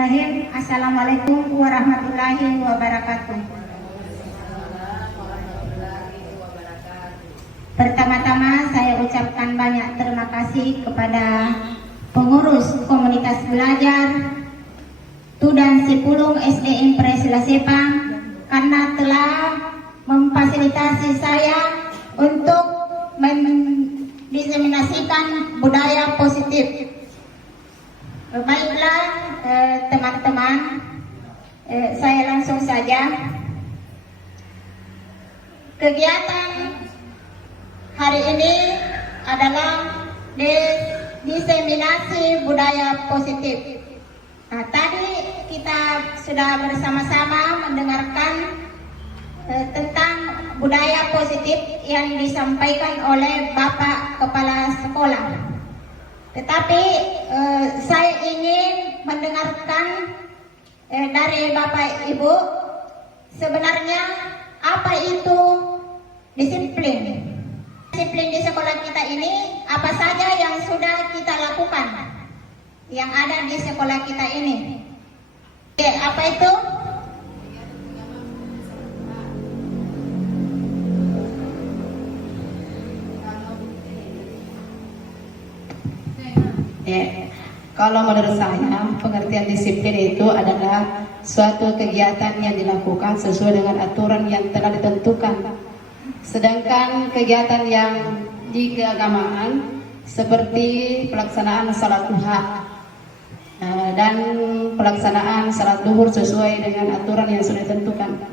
Bismillahirrahmanirrahim. Assalamualaikum warahmatullahi wabarakatuh. Pertama-tama saya ucapkan banyak terima kasih kepada pengurus komunitas belajar Tudan Sipulung SD Impres Lasepang karena telah memfasilitasi saya untuk mendiseminasikan budaya positif. Baiklah teman-teman, saya langsung saja. Kegiatan hari ini adalah diseminasi budaya positif. Nah, tadi kita sudah bersama-sama mendengarkan tentang budaya positif yang disampaikan oleh Bapak Kepala Sekolah. Tetapi saya ingin mendengarkan dari Bapak Ibu, sebenarnya apa itu disiplin? Disiplin di sekolah kita ini apa saja yang sudah kita lakukan yang ada di sekolah kita ini? Apa itu? Kalau menurut saya, pengertian disiplin itu adalah suatu kegiatan yang dilakukan sesuai dengan aturan yang telah ditentukan. Sedangkan kegiatan yang di keagamaan seperti pelaksanaan salat duha dan pelaksanaan salat duhur sesuai dengan aturan yang sudah ditentukan.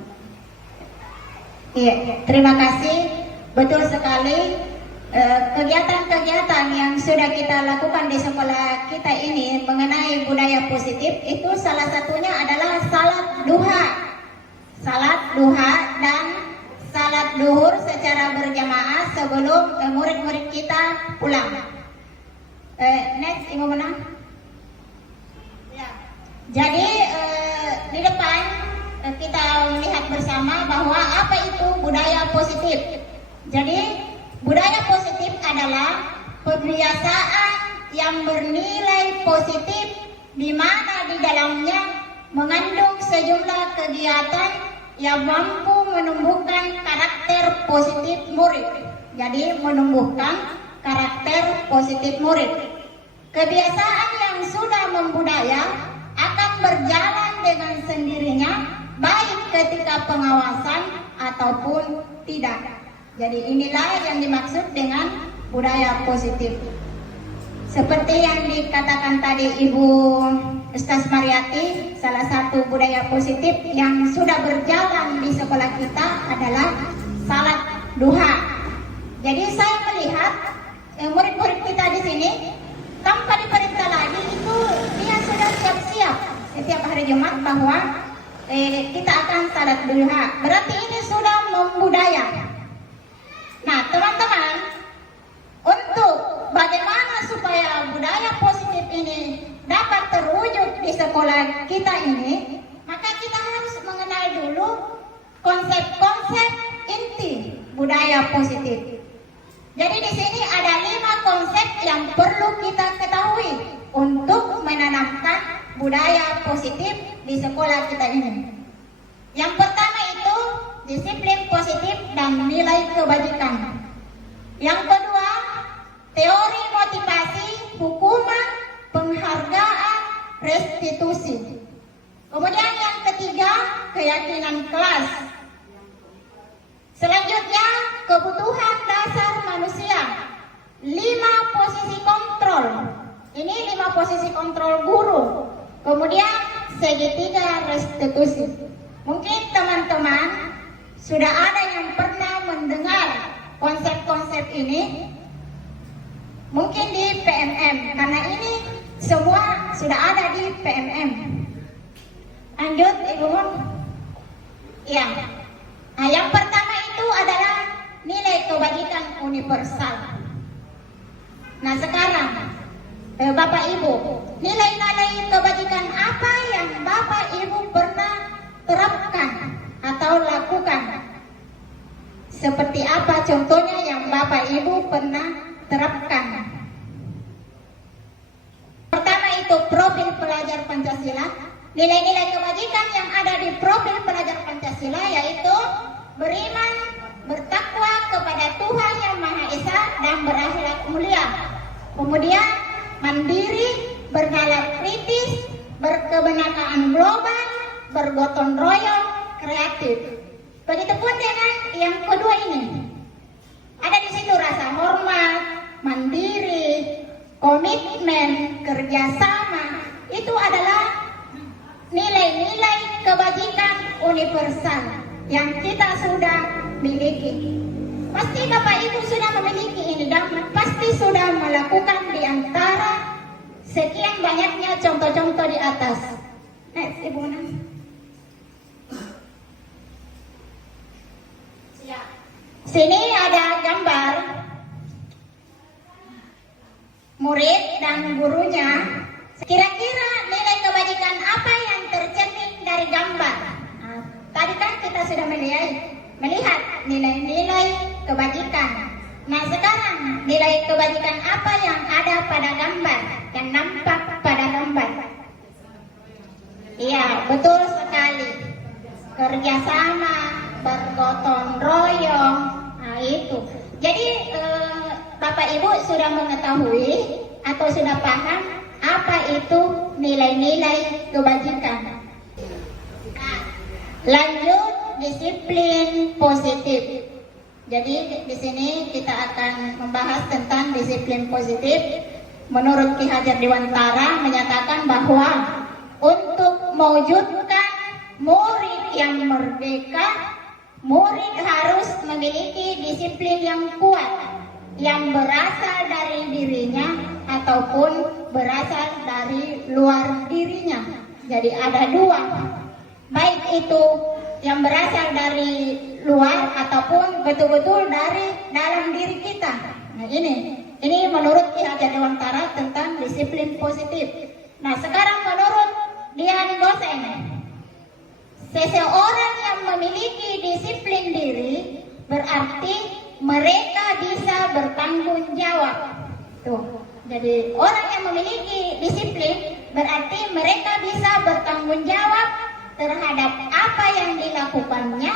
Iya, terima kasih. Betul sekali. Kegiatan-kegiatan yang sudah kita lakukan di sekolah kita ini mengenai budaya positif itu salah satunya adalah salat duha dan salat duhur secara berjamaah sebelum murid-murid kita pulang. Next, Ibu Menang. Ya. Jadi di depan kita melihat bersama bahwa apa itu budaya positif. Jadi budaya positif adalah kebiasaan yang bernilai positif di mana di dalamnya mengandung sejumlah kegiatan yang mampu menumbuhkan karakter positif murid. Jadi menumbuhkan karakter positif murid. Kebiasaan yang sudah membudaya akan berjalan dengan sendirinya baik ketika pengawasan ataupun tidak. Jadi inilah yang dimaksud dengan budaya positif. Seperti yang dikatakan tadi Ibu Ustaz Mariati, salah satu budaya positif yang sudah berjalan di sekolah kita adalah salat duha. Jadi saya melihat murid-murid kita di sini tanpa diperintah lagi itu dia sudah siap-siap setiap hari Jumat bahwa kita akan salat duha. Berarti ini sudah membudaya. Nah, teman-teman, untuk bagaimana supaya budaya positif ini dapat terwujud di sekolah kita ini, maka kita harus mengenal dulu konsep-konsep inti budaya positif. Jadi di sini ada 5 konsep yang perlu kita ketahui untuk menanamkan budaya positif di sekolah kita ini. Yang pertama itu disiplin positif dan nilai kebajikan. Yang kedua, teori motivasi, hukuman, penghargaan, restitusi. Kemudian yang ketiga, keyakinan kelas. Selanjutnya, kebutuhan dasar manusia. 5 posisi kontrol. Ini 5 posisi kontrol guru. Kemudian segitiga restitusi. Mungkin teman-teman sudah ada yang pernah mendengar konsep-konsep ini, mungkin di PMM, karena ini semua sudah ada di PMM. Lanjut, Ibu. Ya. Nah, yang pertama itu adalah nilai kebajikan universal. Nah, sekarang Bapak Ibu, nilai-nilai kebajikan apa yang Bapak Ibu pernah terapkan atau lakukan? Seperti apa contohnya yang Bapak Ibu pernah terapkan? Pertama itu profil pelajar Pancasila. Nilai-nilai kebajikan yang ada di profil pelajar Pancasila yaitu beriman, bertakwa kepada Tuhan Yang Maha Esa dan berakhlak mulia. Kemudian mandiri, bernalar kritis, berkebenakaan global, bergotong royong, kreatif. Begitupun dengan yang kedua ini. Ada di situ rasa hormat, mandiri, komitmen, kerjasama. Itu adalah nilai-nilai kebajikan universal yang kita sudah miliki. Pasti Bapak Ibu sudah memiliki ini dan pasti sudah melakukan di antara sekian banyaknya contoh-contoh di atas. Ibu Nang. Sini ada gambar murid dan gurunya. Kira-kira nilai kebajikan apa yang tercermin dari gambar? Nah, tadi kan kita sudah melihat nilai-nilai kebajikan. Nah sekarang nilai kebajikan apa yang ada pada gambar, yang nampak pada gambar? Iya, betul sekali. Kerjasama, bergotong royong, nah itu. Jadi Bapak Ibu sudah mengetahui atau sudah paham apa itu nilai-nilai kebajikan. Nah, lanjut disiplin positif. Jadi di sini kita akan membahas tentang disiplin positif. Menurut Ki Hajar Dewantara menyatakan bahwa untuk mewujudkan murid yang merdeka, murid harus memiliki disiplin yang kuat yang berasal dari dirinya ataupun berasal dari luar dirinya. Jadi ada dua, baik itu yang berasal dari luar ataupun betul-betul dari dalam diri kita. Nah ini menurut Ki Hajar Dewantara tentang disiplin positif. Nah sekarang menurut Dian Gosen, seseorang yang memiliki disiplin diri berarti mereka bisa bertanggung jawab. Tuh. Jadi orang yang memiliki disiplin berarti mereka bisa bertanggung jawab terhadap apa yang dilakukannya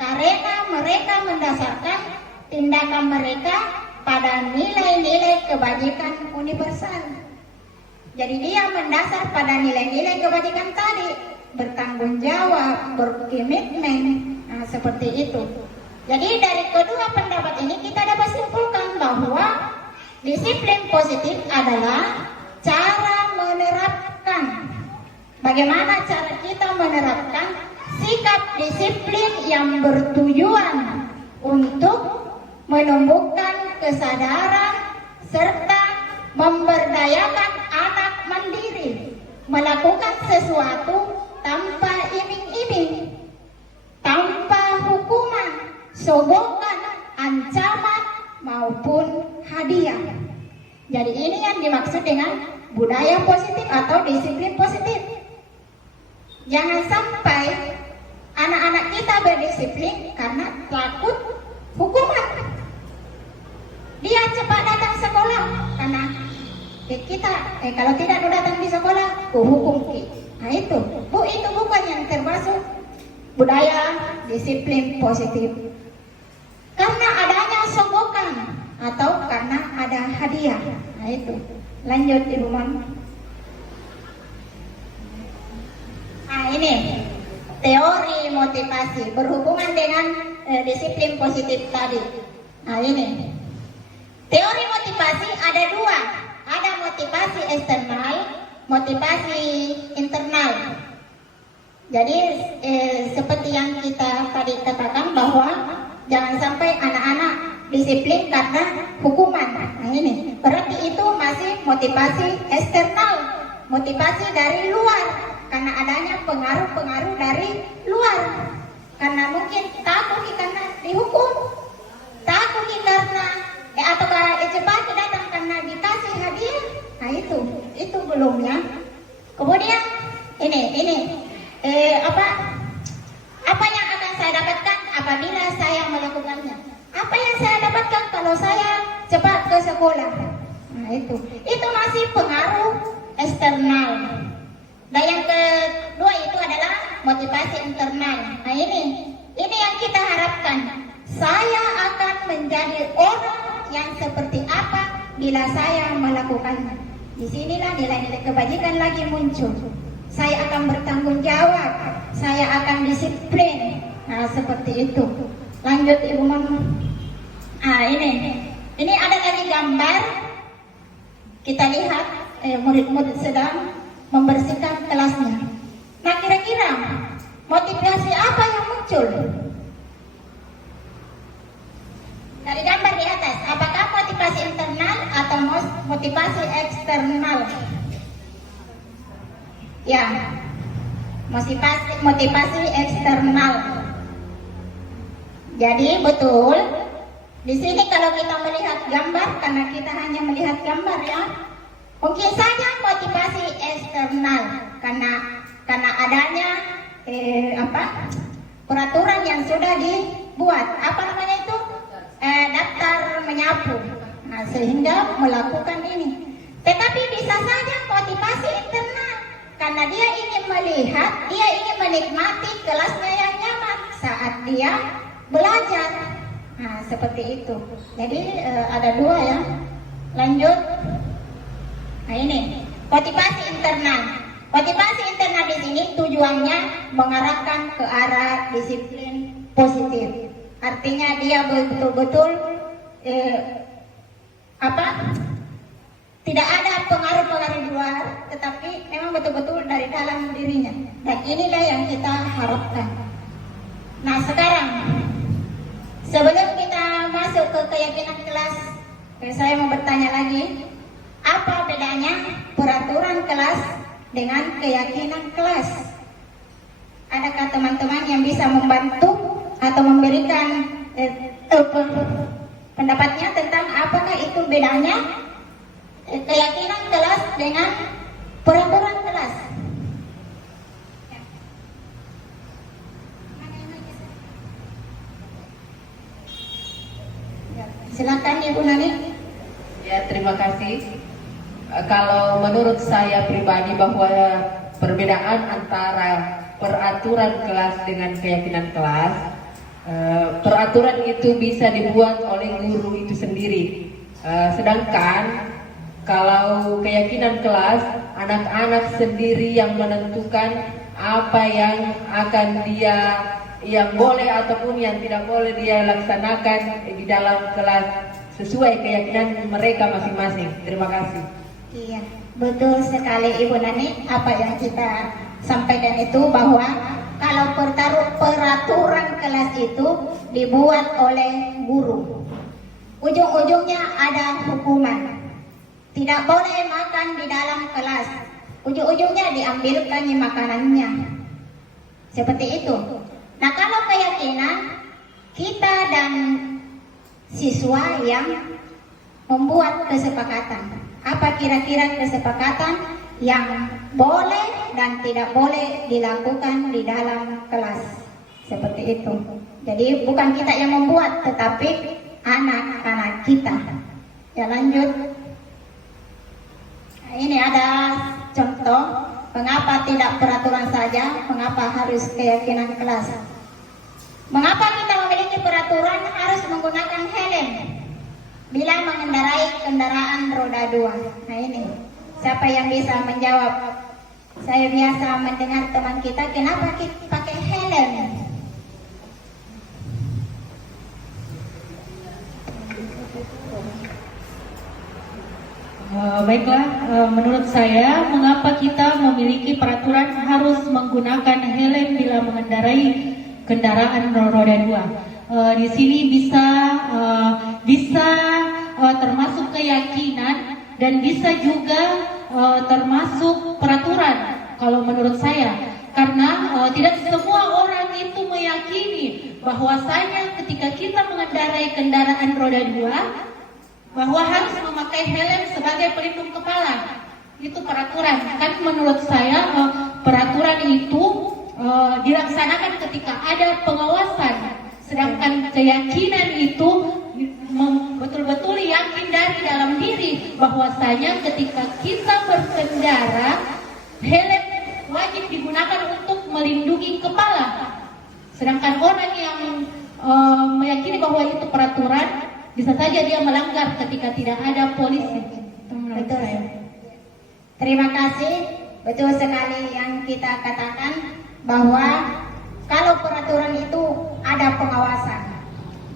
karena mereka mendasarkan tindakan mereka pada nilai-nilai kebajikan universal. Jadi dia mendasar pada nilai-nilai kebajikan tadi, bertanggung jawab, berkomitmen, nah, seperti itu. Jadi dari kedua pendapat ini kita dapat simpulkan bahwa disiplin positif adalah cara menerapkan. Bagaimana cara kita menerapkan sikap disiplin yang bertujuan untuk menumbuhkan kesadaran serta memberdayakan anak mandiri melakukan sesuatu tanpa iming-iming, tanpa hukuman, sogokan, ancaman maupun hadiah. Jadi ini yang dimaksud dengan budaya positif atau disiplin positif. Jangan sampai anak-anak kita berdisiplin karena takut hukuman. Dia cepat datang sekolah karena kita kalau tidak datang di sekolah, hukum kita. Nah itu bukan yang termasuk budaya disiplin positif. Karena adanya sogokan atau karena ada hadiah. Nah itu. Lanjut Ibu Mon. Nah ini teori motivasi berhubungan dengan disiplin positif tadi. Nah ini teori motivasi ada dua. Ada motivasi eksternal, motivasi internal. Jadi seperti yang kita tadi katakan bahwa jangan sampai anak-anak disiplin karena hukuman. Nah ini berarti itu masih motivasi eksternal, motivasi dari luar karena adanya pengaruh-pengaruh dari luar. Karena mungkin takut karena dihukum, takut karena atau cepat datang karena dikasih hadiah. Nah itu belum ya. Kemudian ini apa yang akan saya dapatkan apabila saya melakukannya? Apa yang saya dapatkan kalau saya cepat ke sekolah? Nah itu masih pengaruh eksternal. Dan yang kedua itu adalah motivasi internal. Nah ini yang kita harapkan. Saya akan menjadi orang yang seperti apa bila saya melakukannya. Disinilah nilai-nilai kebajikan lagi muncul. Saya akan bertanggung jawab. Saya akan disiplin. Nah seperti itu. Lanjut Ibu Mama. Ini ada lagi gambar. Kita lihat murid-murid sedang membersihkan kelasnya. Nah kira-kira motivasi apa yang muncul? Dari gambar di atas, apakah motivasi internal atau motivasi eksternal? Ya, motivasi eksternal. Jadi betul, di sini kalau kita melihat gambar, karena kita hanya melihat gambar ya, mungkin saja motivasi eksternal karena adanya peraturan yang sudah dibuat, apa namanya itu? Daftar menyapu. Nah, sehingga melakukan ini. Tetapi bisa saja motivasi internal karena dia ingin melihat, dia ingin menikmati kelasnya yang nyaman saat dia belajar. Nah, seperti itu. Jadi ada dua ya. Lanjut. Nah, ini motivasi internal. Motivasi internal di sini tujuannya mengarahkan ke arah disiplin positif. Artinya dia betul-betul tidak ada pengaruh-pengaruh luar, tetapi memang betul-betul dari dalam dirinya. Dan inilah yang kita harapkan. Nah sekarang, sebelum kita masuk ke keyakinan kelas, saya mau bertanya lagi, apa bedanya peraturan kelas dengan keyakinan kelas? Adakah teman-teman yang bisa membantu atau memberikan pendapatnya tentang apakah itu bedanya keyakinan kelas dengan peraturan kelas? Silakan Ibu Nani. Ya, terima kasih. Kalau menurut saya pribadi bahwa perbedaan antara peraturan kelas dengan keyakinan kelas, peraturan itu bisa dibuat oleh guru itu sendiri. Sedangkan kalau keyakinan kelas, anak-anak sendiri yang menentukan apa yang akan yang boleh ataupun yang tidak boleh dia laksanakan di dalam kelas sesuai keyakinan mereka masing-masing. Terima kasih. Iya, betul sekali Ibu Nani. Apa yang kita sampaikan itu bahwa kalau peraturan kelas itu dibuat oleh guru, ujung-ujungnya ada hukuman. Tidak boleh makan di dalam kelas, ujung-ujungnya diambilkan makanannya. Seperti itu. Nah kalau keyakinan, kita dan siswa yang membuat kesepakatan. Apa kira-kira kesepakatan yang boleh dan tidak boleh dilakukan di dalam kelas? Seperti itu. Jadi bukan kita yang membuat, tetapi anak-anak kita. Ya lanjut. Nah, ini ada contoh mengapa tidak peraturan saja, mengapa harus keyakinan kelas. Mengapa kita memiliki peraturan harus menggunakan helm bila mengendarai kendaraan roda 2? Nah ini, siapa yang bisa menjawab? Saya biasa mendengar teman kita, kenapa kita pakai helm? Baiklah, menurut saya mengapa kita memiliki peraturan harus menggunakan helm bila mengendarai kendaraan roda 2. Di sini bisa termasuk keyakinan dan bisa juga termasuk peraturan kalau menurut saya, karena tidak semua orang itu meyakini bahwasanya ketika kita mengendarai kendaraan roda 2 bahwa harus memakai helm sebagai pelindung kepala. Itu peraturan. Kan menurut saya peraturan itu dilaksanakan ketika ada pengawasan. Sedangkan keyakinan itu betul-betul yakin dari dalam diri bahwasanya ketika kita berkendara, helm wajib digunakan untuk melindungi kepala. Sedangkan orang yang meyakini bahwa itu peraturan, bisa saja dia melanggar ketika tidak ada polisi. Itu menurut Betul. saya. Terima kasih. Betul sekali yang kita katakan bahwa kalau peraturan itu ada pengawasan,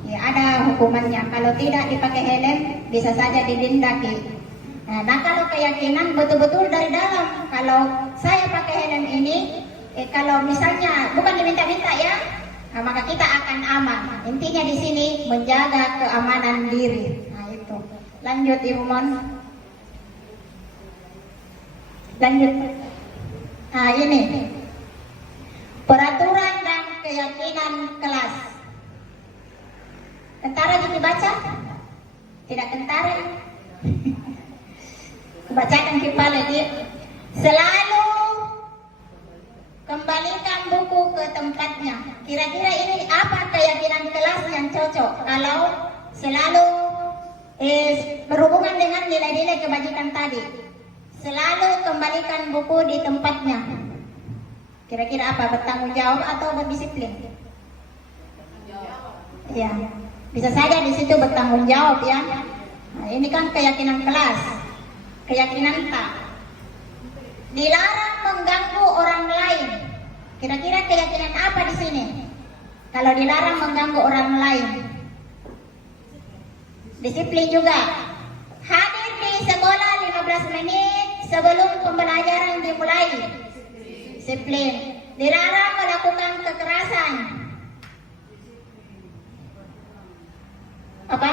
ya ada hukumannya. Kalau tidak dipakai helm bisa saja didendaki. Nah kalau keyakinan betul-betul dari dalam, kalau saya pakai helm ini, kalau misalnya bukan diminta-minta ya, nah, maka kita akan aman. Intinya di sini menjaga keamanan diri. Nah itu. Lanjut Ibu Mon. Lanjut. Nah ini peraturan dan keyakinan kelas. Kentara juga baca? Tidak kentara. Bacakan kepala dia. Selalu kembalikan buku ke tempatnya. Kira-kira ini apa keyakinan kelas yang cocok? Kalau selalu berhubungan dengan nilai-nilai kebajikan tadi. Selalu kembalikan buku di tempatnya. Kira-kira apa? Bertanggung jawab atau berdisiplin? Ya, bisa saja di situ bertanggung jawab ya. Nah, ini kan keyakinan kelas, keyakinan tak. Dilarang mengganggu orang lain. Kira-kira keyakinan apa di sini? Kalau dilarang mengganggu orang lain, disiplin juga. Hadir di sekolah 15 menit sebelum pembelajaran dimulai. Disiplin. Dilarang melakukan kekerasan. Apa?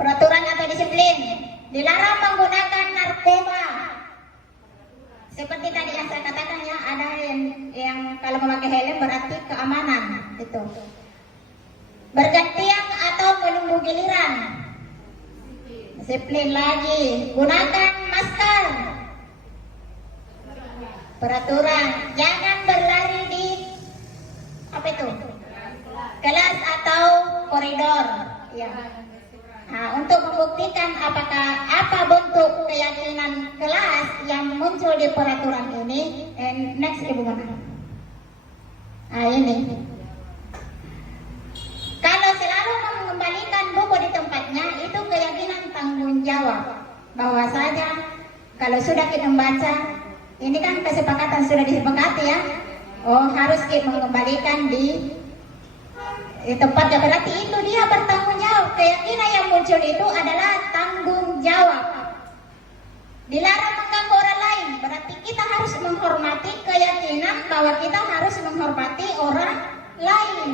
Peraturan atau disiplin. Dilarang menggunakan narkoba. Seperti tadi yang saya katakan ya, ada yang kalau memakai helm berarti keamanan itu. Bergantian atau menunggu giliran. Disiplin lagi. Gunakan masker. Peraturan. Jangan berlari di apa itu? Kelas atau koridor. Ya. Nah, untuk membuktikan apakah apa bentuk keyakinan kelas yang muncul di peraturan ini, next Ibu Mana? Nah ini. Kalau selalu mengembalikan buku di tempatnya, itu keyakinan tanggung jawab. Bahwa saja kalau sudah kita membaca, ini kan kesepakatan sudah disepakati ya. Oh harus kita mengembalikan di tempatnya, berarti itu dia bertanggung jawab. Keyakinan yang muncul itu adalah tanggung jawab. Dilarang mengganggu orang lain, berarti kita harus menghormati keyakinan bahwa kita harus menghormati orang lain.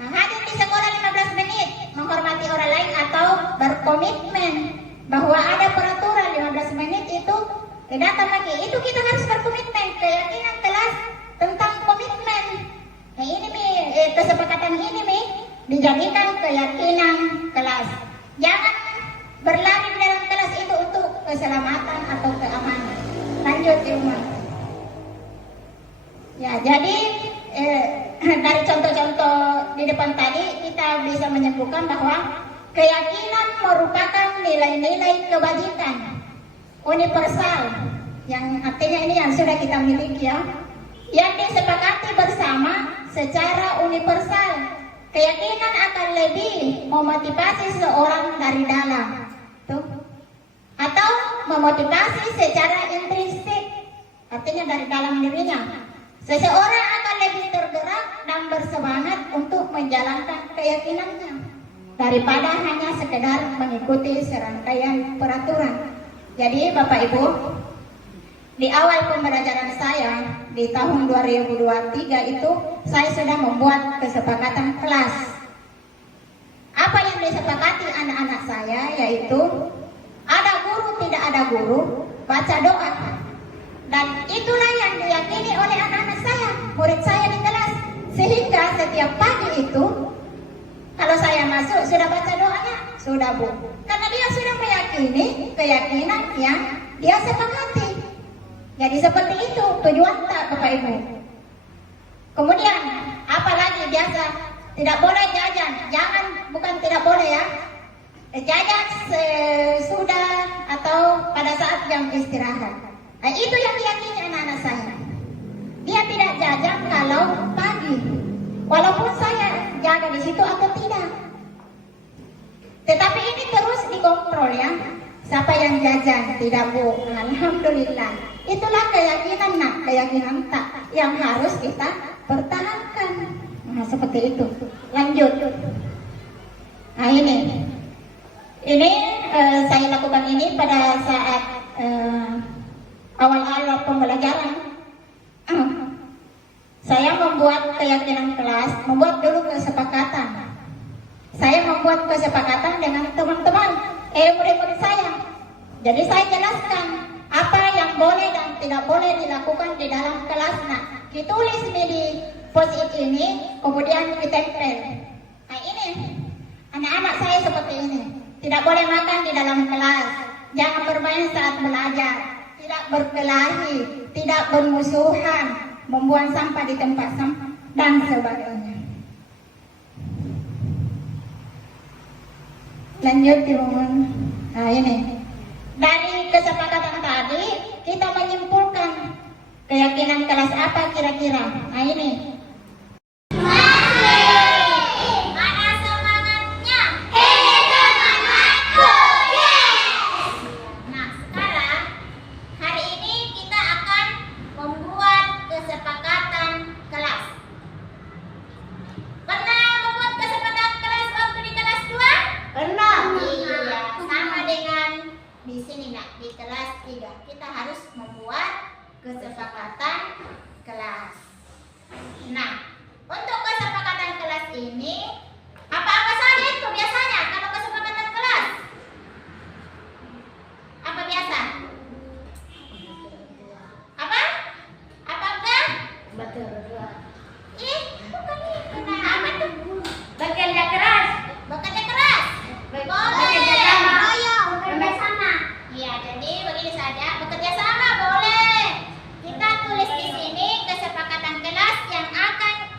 Nah, hadir di sekolah 15 menit, menghormati orang lain atau berkomitmen bahwa ada peraturan 15 menit itu datang lagi. Itu kita harus berkomitmen, keyakinan kelas tentang komitmen. Nah ini kesepakatan ini dijadikan keyakinan kelas. Jangan berlari di dalam kelas itu untuk keselamatan atau keamanan. Lanjut Iman. Ya jadi dari contoh-contoh di depan tadi kita bisa menyimpulkan bahwa keyakinan merupakan nilai-nilai kebajikan universal, yang artinya ini yang sudah kita miliki ya, yang disepakati bersama secara universal. Keyakinan akan lebih memotivasi seorang dari dalam, tuh, atau memotivasi secara intrinsik, artinya dari dalam dirinya. Seseorang akan lebih tergerak dan bersemangat untuk menjalankan keyakinannya daripada hanya sekedar mengikuti serangkaian peraturan. Jadi Bapak Ibu, di awal pembelajaran saya di tahun 2023 itu saya sudah membuat kesepakatan kelas. Apa yang disepakati anak-anak saya yaitu ada guru tidak ada guru, baca doa. Dan itulah yang diyakini oleh anak-anak saya, murid saya di kelas. Sehingga setiap pagi itu kalau saya masuk sudah baca doanya, sudah Bu. Karena dia sudah meyakini keyakinan yang dia sepakati. Jadi seperti itu tujuan tak Bapak Ibu. Kemudian apalagi biasa tidak boleh jajan, bukan tidak boleh ya. Jajan sesudah atau pada saat jam istirahat. Nah, itu yang diyakini anak-anak saya. Dia tidak jajan kalau pagi, walaupun saya jaga di situ atau tidak. Tetapi ini terus dikontrol ya. Siapa yang jajan? Tidak, Bu. Alhamdulillah. Itulah keyakinan nak, keyakinan tak yang harus kita pertahankan. Nah, seperti itu. Lanjut. Nah, ini saya lakukan ini pada saat awal-awal pembelajaran. Saya membuat keyakinan kelas, membuat dulu kesepakatan. Saya membuat kesepakatan dengan teman-teman, murid-murid saya. Jadi saya jelaskan apa yang boleh dan tidak boleh dilakukan di dalam kelas. Nah, ditulis di post-it ini, kemudian ditempel. Nah, ini anak-anak saya seperti ini. Tidak boleh makan di dalam kelas, jangan bermain saat belajar, tidak berkelahi, tidak bermusuhan, membuang sampah di tempat sampah, dan sebagainya. Lanjut dimohon. Nah, ini dari kesepakatan tadi kita menyimpulkan keyakinan kelas apa kira-kira. Nah, ini Mana semangatnya? Semangatku, yes! Nah, sekarang hari ini kita akan membuat kesepakatan kelas. Pernah membuat kesepakatan kelas waktu di kelas 2? pernah. Iya, sama dengan di sini nak, di kelas 3 kita harus membuat kesepakatan kelas. Nah, untuk kesepakatan kelas ini apa-apa saja itu biasanya kalau kesepakatan kelas? Apa biasa? Apa? Apa enggak? Ih, bukan itu. Nah, apa tuh? Bekerja keras. Bekerja keras. Bekerja sama. Bekerja sama. Iya, jadi begini saja. Bekerja sama boleh. Kita tulis di sini kesepakatan kelas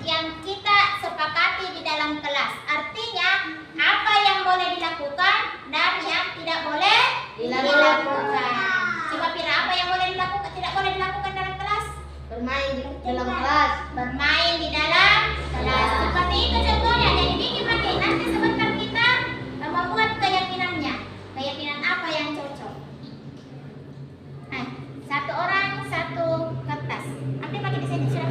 yang kita sepakati di dalam kelas. Artinya apa yang boleh dilakukan dan yang tidak boleh dilakukan. Coba Pira, apa yang boleh dilakukan, tidak boleh dilakukan dalam kelas? Bermain di dalam kelas. Bermain di dalam kelas. Seperti itu contohnya. Jadi bagaimana nanti sebentar kita membuat keyakinannya. Keyakinan apa yang cocok. Nah, satu orang satu kertas. Nanti pakai di sini sudah.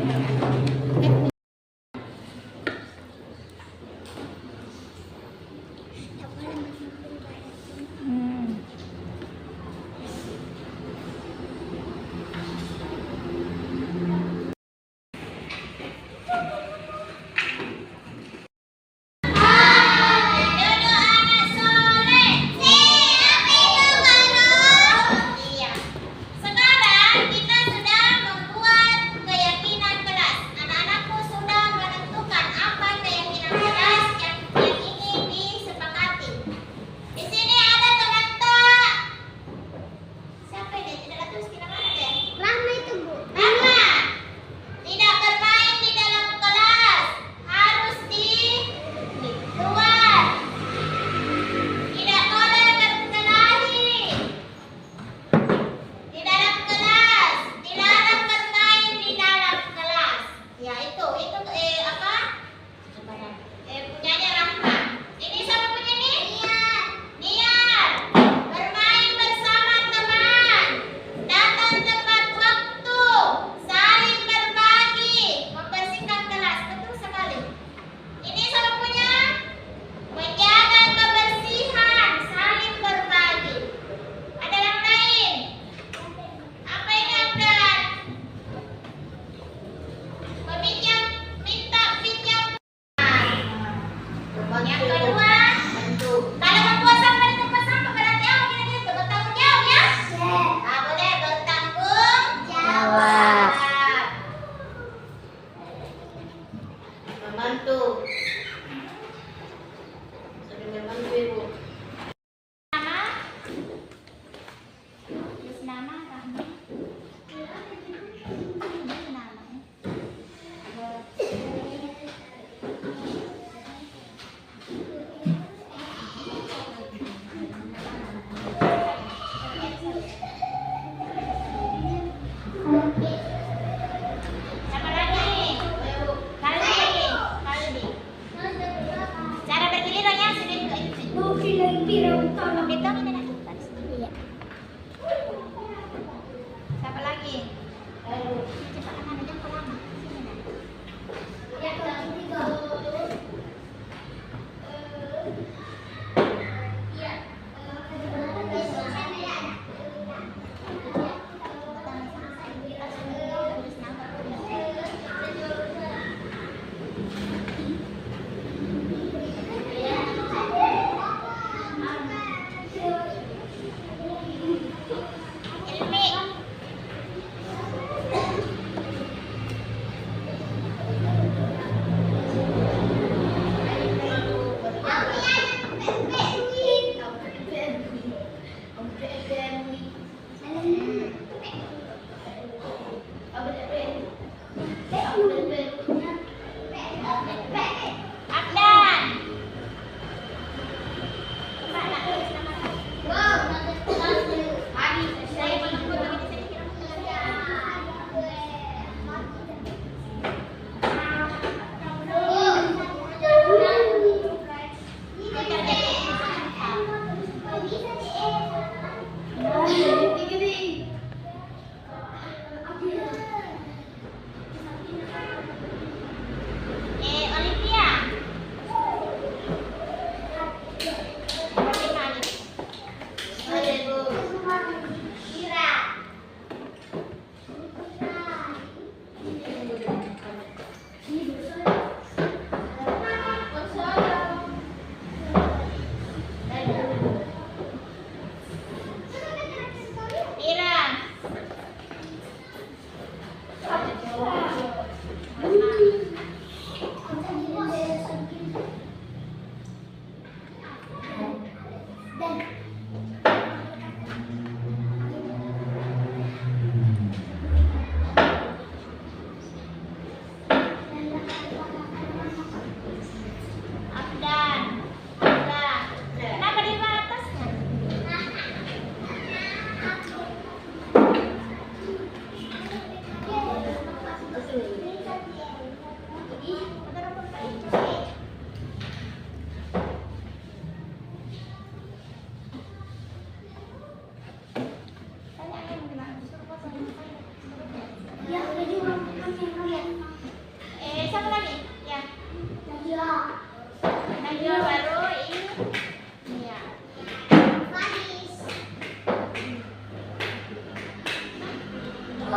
Ya,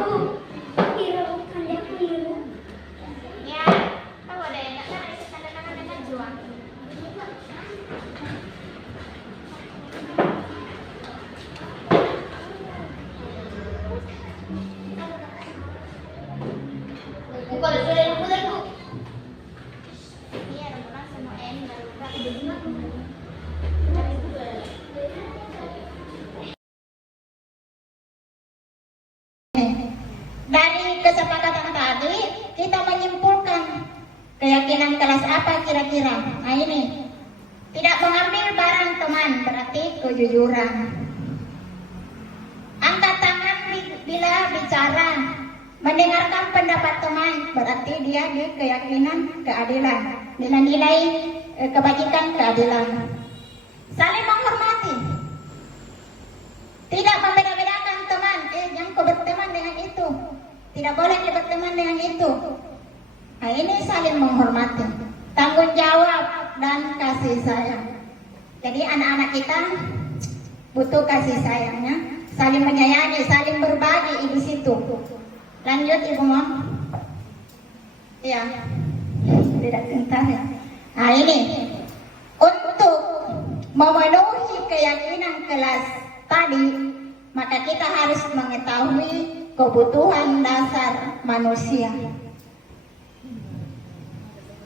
tahu ada yang nggak ada tanda tangan dengan juang. Bukan sudah putar bu. Iya, orang sama N Dari kesepakatan tadi kita menyimpulkan keyakinan kelas apa kira-kira. Nah ini tidak mengambil barang teman berarti kejujuran. Angkat tangan bila bicara, mendengarkan pendapat teman berarti dia di keyakinan keadilan, nilai-nilai kebajikan keadilan. Saling menghormati, tidak membeda-bedakan teman. Jangan kau berteman dengan itu, tidak boleh dia berteman dengan itu. Nah ini saling menghormati, tanggung jawab dan kasih sayang. Jadi anak-anak kita butuh kasih sayangnya, saling menyayangi, saling berbagi di situ. Lanjut Ibu Mom. Ya, tidak gentar ya. Nah ini untuk memenuhi keyakinan kelas tadi, maka kita harus mengetahui kebutuhan dasar manusia.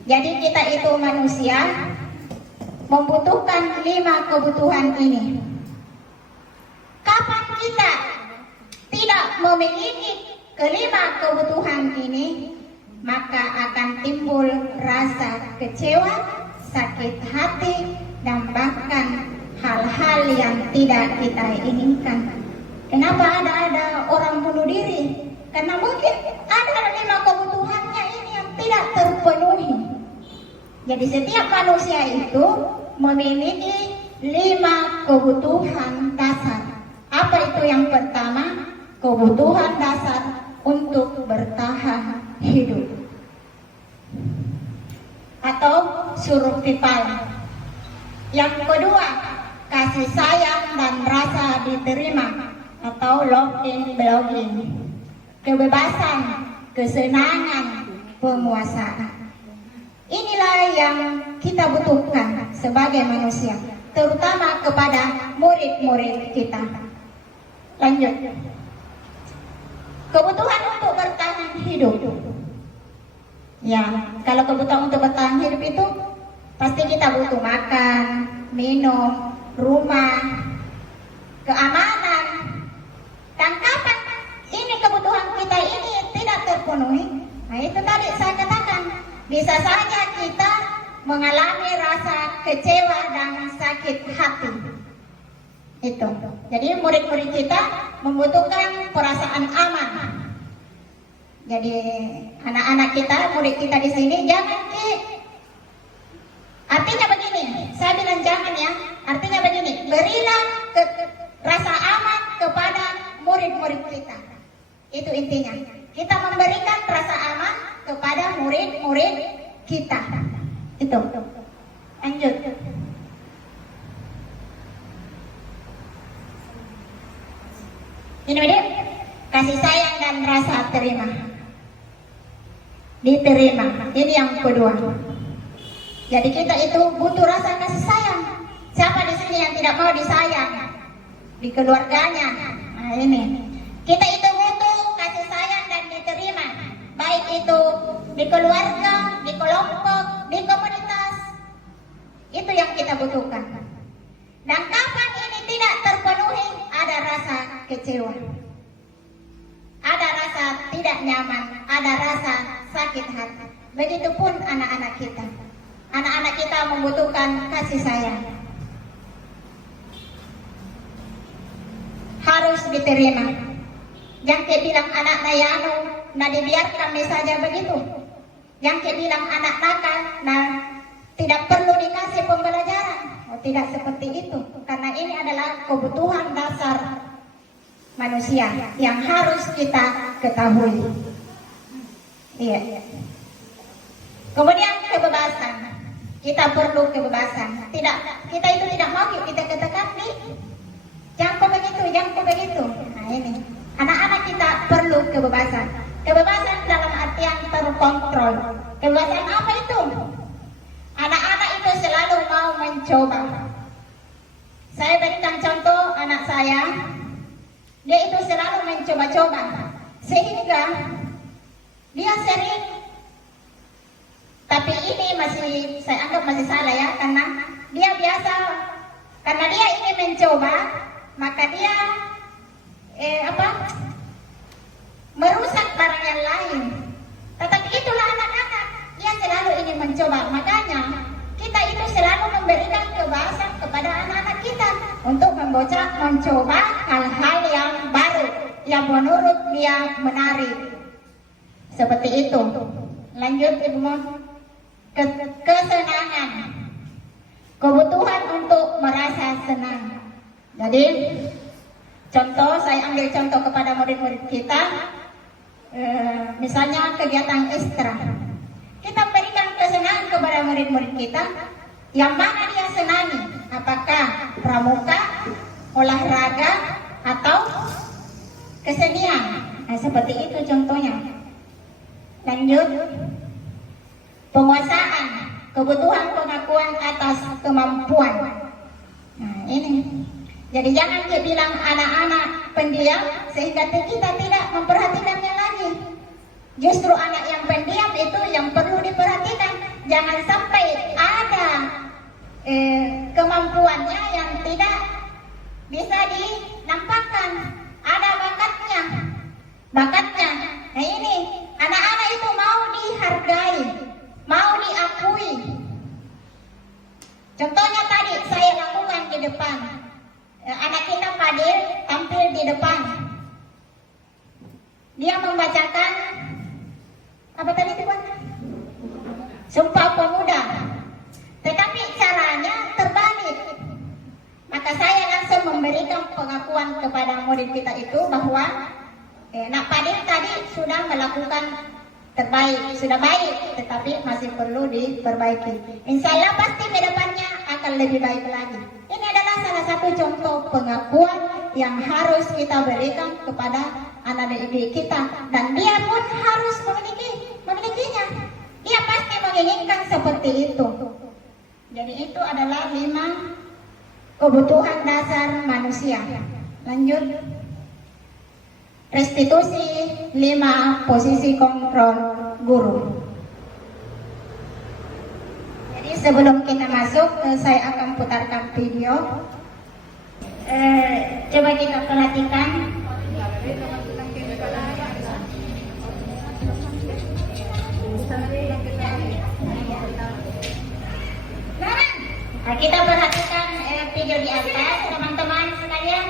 Jadi kita itu manusia membutuhkan 5 kebutuhan ini. Kapan kita tidak memiliki kelima kebutuhan ini, maka akan timbul rasa kecewa, sakit hati, dan bahkan hal-hal yang tidak kita inginkan. Kenapa ada orang bunuh diri? Karena mungkin ada 5 kebutuhannya ini yang tidak terpenuhi. Jadi setiap manusia itu memiliki 5 kebutuhan dasar. Apa itu yang pertama? Kebutuhan dasar untuk bertahan hidup, atau survival. Yang kedua, kasih sayang dan rasa diterima, atau love and belonging. Kebebasan, kesenangan, penguasaan. Inilah yang kita butuhkan sebagai manusia, terutama kepada murid-murid kita. Lanjut. Kebutuhan untuk bertahan hidup. Ya, kalau kebutuhan untuk bertahan hidup itu pasti kita butuh makan, minum, rumah, keamanan. Dan kapan ini kebutuhan kita ini tidak terpenuhi? Nah itu tadi saya katakan, bisa saja kita mengalami rasa kecewa dan sakit hati. Itu. Jadi murid-murid kita membutuhkan perasaan aman. Jadi anak-anak kita, murid kita di sini jangan artinya begini, saya bilang jangan ya. Artinya begini, berilah rasa aman kepada murid-murid kita. Itu intinya. Kita memberikan rasa aman kepada murid-murid kita. Itu. Lanjut. Ini dia, kasih sayang dan rasa terima. Diterima. Ini yang kedua. Jadi kita itu butuh rasa kasih sayang. Siapa di sini yang tidak mau disayang? Di keluarganya. Nah ini. Kita itu butuh kasih sayang dan diterima. Baik itu di keluarga, di kelompok, di komunitas. Itu yang kita butuhkan. Dan kapan ini tidak terpenuhi, ada rasa kecewa, ada rasa tidak nyaman, ada rasa sakit hati. Begitupun anak-anak kita. Anak-anak kita membutuhkan kasih sayang. Harus diterima. Jangan bilang anak nayanu, nah dibiarkan saja begitu. Jangan bilang anak nakal, nah tidak perlu dikasih pembelajaran. Oh, tidak seperti itu, karena ini adalah kebutuhan dasar manusia yang harus kita ketahui. Iya. Kemudian kebebasan, kita perlu kebebasan. Kita itu tidak mau kita katakan nih, jangan kau begitu, jangan kau begitu. Nah ini, anak-anak kita perlu kebebasan. kontrol. Kebiasaan apa itu? Anak-anak itu selalu mau mencoba. Saya berikan contoh anak saya, dia itu selalu mencoba-coba, sehingga dia sering, tapi ini masih saya anggap masih salah ya, karena dia biasa, karena dia ingin mencoba, maka dia merusak barang yang lain. Tetapi itulah anak-anak, dia selalu ingin mencoba. Makanya kita itu selalu memberikan kebebasan kepada anak-anak kita untuk mencoba hal-hal yang baru, yang menurut dia menarik. Seperti itu. Lanjut Ibu Mon. Kesenangan, kebutuhan untuk merasa senang. Jadi contoh, saya ambil contoh kepada murid-murid kita, misalnya kegiatan ekstra. Kita berikan kesenangan kepada murid-murid kita, yang mana dia senangi, apakah pramuka, olahraga, atau kesenian. Nah, seperti itu contohnya. Lanjut, penguasaan, kebutuhan pengakuan atas kemampuan. Nah, ini. Jadi jangan bilang anak-anak pendiam sehingga kita tidak memperhatikannya lagi. Justru anak yang pendiam itu yang perlu diperhatikan. Jangan sampai ada kemampuannya yang tidak bisa dinampakkan. Ada bakatnya. Nah ini, anak-anak itu mau dihargai, mau diakui. Contohnya tadi saya lakukan di depan. Anak kita Fadil tampil di depan. Dia membacakan apa tadi itu Pak? Sumpah Pemuda. Tetapi caranya terbalik. Maka saya langsung memberikan pengakuan kepada murid kita itu bahwa Nak Fadil tadi sudah melakukan terbaik, sudah baik, tetapi masih perlu diperbaiki. Insya Allah pasti ke depannya akan lebih baik lagi. Ini adalah salah satu contoh pengakuan yang harus kita berikan kepada anak didik kita, dan dia pun harus memilikinya. Dia pasti menginginkan seperti itu. Jadi itu adalah 5 kebutuhan dasar manusia. Lanjut. Restitusi 5 posisi kontrol guru. Jadi sebelum kita masuk, saya akan putarkan video. Coba kita perhatikan. Nah, kita perhatikan video di atas, teman-teman sekalian.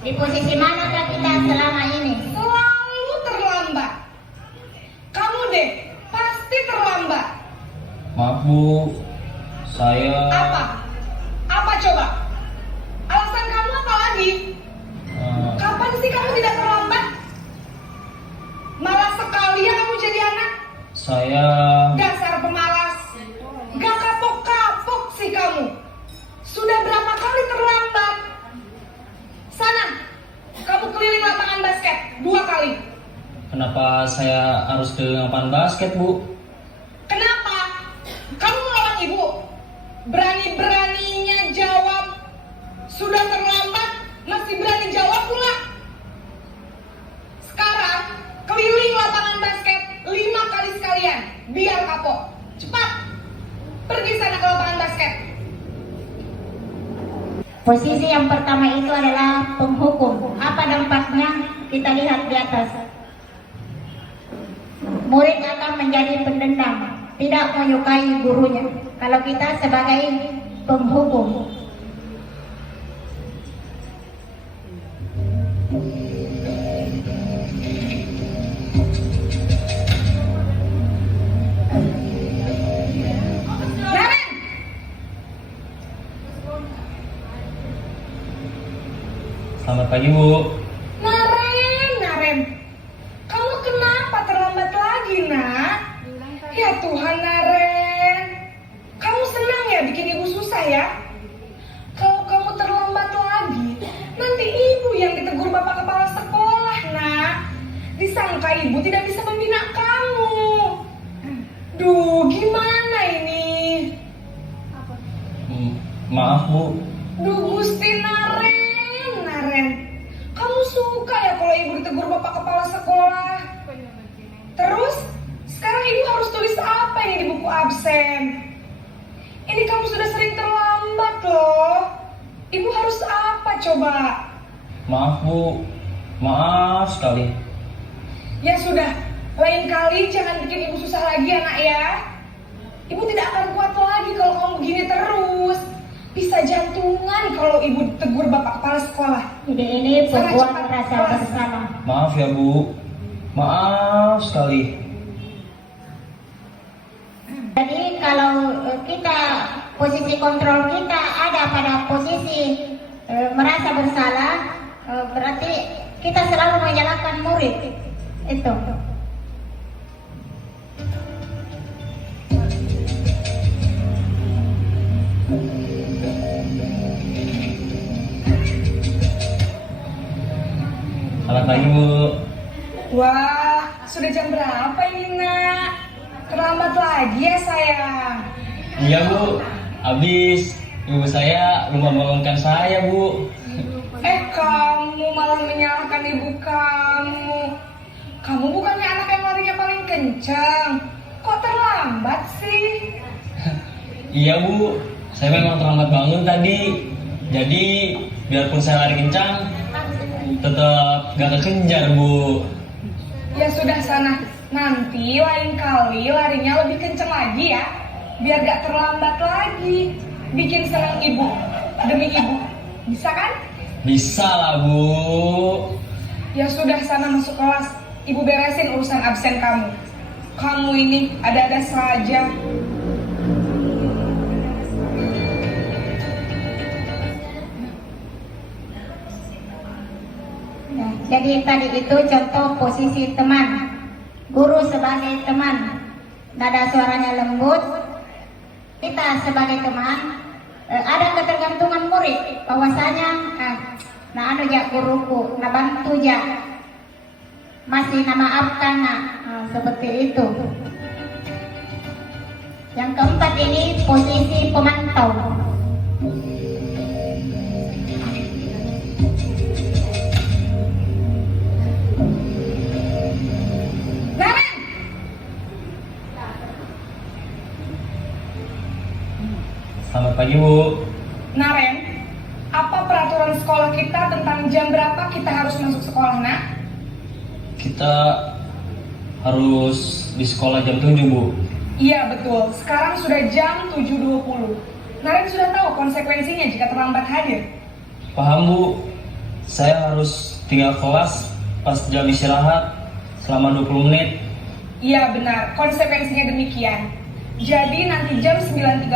Di posisi manakah kita selama ini? Selalu terlambat. Kamu deh, pasti terlambat. Maaf Bu, saya... Apa coba? Alasan kamu apa lagi? Kapan sih kamu tidak terlambat? Malas sekali ya kamu jadi anak. Saya... Dasar pemalas. Gak kapok-kapok sih kamu. Sudah berapa kali terlambat? Sana, kamu keliling lapangan basket 2 kali. Kenapa saya harus ke lapangan basket Bu? Kenapa? Kamu melawan ibu? Berani-beraninya jawab. Sudah terlambat, masih berani jawab pula. Sekarang, keliling lapangan basket 5 kali sekalian. Biar kapok. Cepat, pergi sana ke lapangan basket. Posisi yang pertama itu adalah penghukum. Apa dampaknya? Kita lihat di atas. Murid akan menjadi pendendam, tidak menyukai gurunya. Kalau kita sebagai penghukum. Selamat pagi Bu. Naren, kamu kenapa terlambat lagi nak? Ya Tuhan Naren, kamu senang ya bikin ibu susah ya? Kalau kamu terlambat lagi, nanti ibu yang ditegur bapak kepala sekolah nak. Disangka ibu tidak bisa membina kamu. Maaf Bu. Duh Gusti Naren. Kamu suka ya kalau ibu ditegur bapak kepala sekolah? Terus, sekarang ibu harus tulis apa ini di buku absen? Ini kamu sudah sering terlambat loh. Ibu harus apa coba? Maaf Bu. Maaf sekali. Ya sudah, lain kali jangan bikin ibu susah lagi ya nak ya. Ibu tidak akan kuat lagi kalau kamu begini terus. Bisa jantungan kalau ibu tegur bapak kepala sekolah. Jadi ini membuat rasa bersama. Maaf ya Bu. Maaf sekali. Jadi kalau kita posisi kontrol kita ada pada posisi merasa bersalah, berarti kita selalu menyalahkan murid. Itu. Selamat pagi Bu. Wah, sudah jam berapa ini nak? Terlambat lagi ya sayang. Iya Bu. Habis ibu saya lupa bangunkan saya Bu. Kamu malah menyalahkan ibu kamu. Kamu bukannya anak yang larinya paling kencang. Kok terlambat sih? Iya Bu. Saya memang terlambat bangun tadi. Jadi biarpun saya lari kencang, tetap gak kekejar Bu. Ya sudah sana. Nanti lain kali larinya lebih kencang lagi ya. Biar gak terlambat lagi. Bikin senang ibu. Demi ibu. Bisa kan? Bisa lah Bu. Ya sudah sana masuk kelas. Ibu beresin urusan absen kamu. Kamu ini ada-ada saja. Ya, jadi tadi itu contoh posisi teman. Guru sebagai teman, nada suaranya lembut. Kita sebagai teman, ada ketergantungan murid. Bahwasanya, nah anu ya guruku, nah bantu ya, masih nama maafkan nah, seperti itu. Yang keempat ini posisi pemantau. Selamat pagi Bu. Naren, apa peraturan sekolah kita tentang jam berapa kita harus masuk sekolah nak? Kita harus di sekolah jam 7 Bu. Iya betul, sekarang sudah jam 7.20. Naren sudah tahu konsekuensinya jika terlambat hadir. Paham Bu. Saya harus tinggal kelas pas jam istirahat selama 20 menit. Iya benar, konsekuensinya demikian. Jadi nanti jam 9.30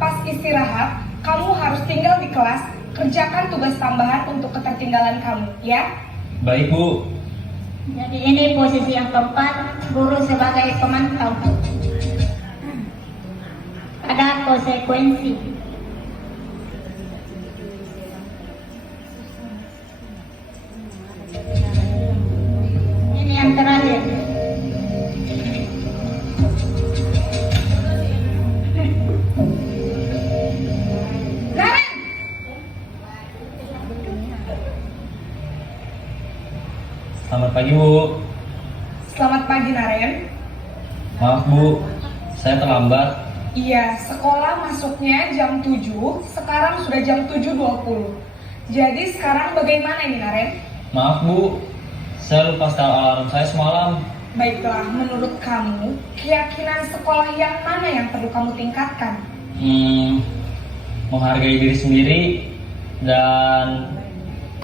pas istirahat, kamu harus tinggal di kelas, kerjakan tugas tambahan untuk ketertinggalan kamu, ya? Baik Bu. Jadi ini posisi yang keempat, guru sebagai pemantau. Ada konsekuensi. Ini yang terakhir. Selamat pagi Bu. Selamat pagi Naren. Maaf Bu, saya terlambat. Iya, sekolah masuknya jam 7, sekarang sudah jam 7.20. Jadi sekarang bagaimana ini Naren? Maaf Bu, saya lupa setel alarm saya semalam. Baiklah, menurut kamu, keyakinan sekolah yang mana yang perlu kamu tingkatkan? Menghargai diri sendiri dan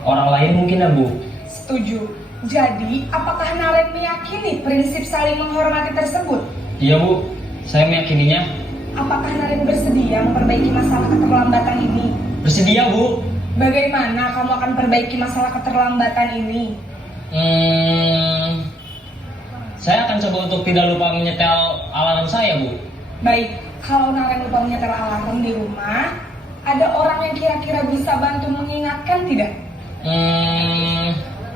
orang lain mungkin ya Bu. Setuju. Jadi, apakah Naren meyakini prinsip saling menghormati tersebut? Iya Bu, saya meyakininya. Apakah Naren bersedia memperbaiki masalah keterlambatan ini? Bersedia Bu. Bagaimana kamu akan perbaiki masalah keterlambatan ini? Saya akan coba untuk tidak lupa menyetel alarm saya Bu. Baik, kalau Naren lupa menyetel alarm di rumah, ada orang yang kira-kira bisa bantu mengingatkan tidak?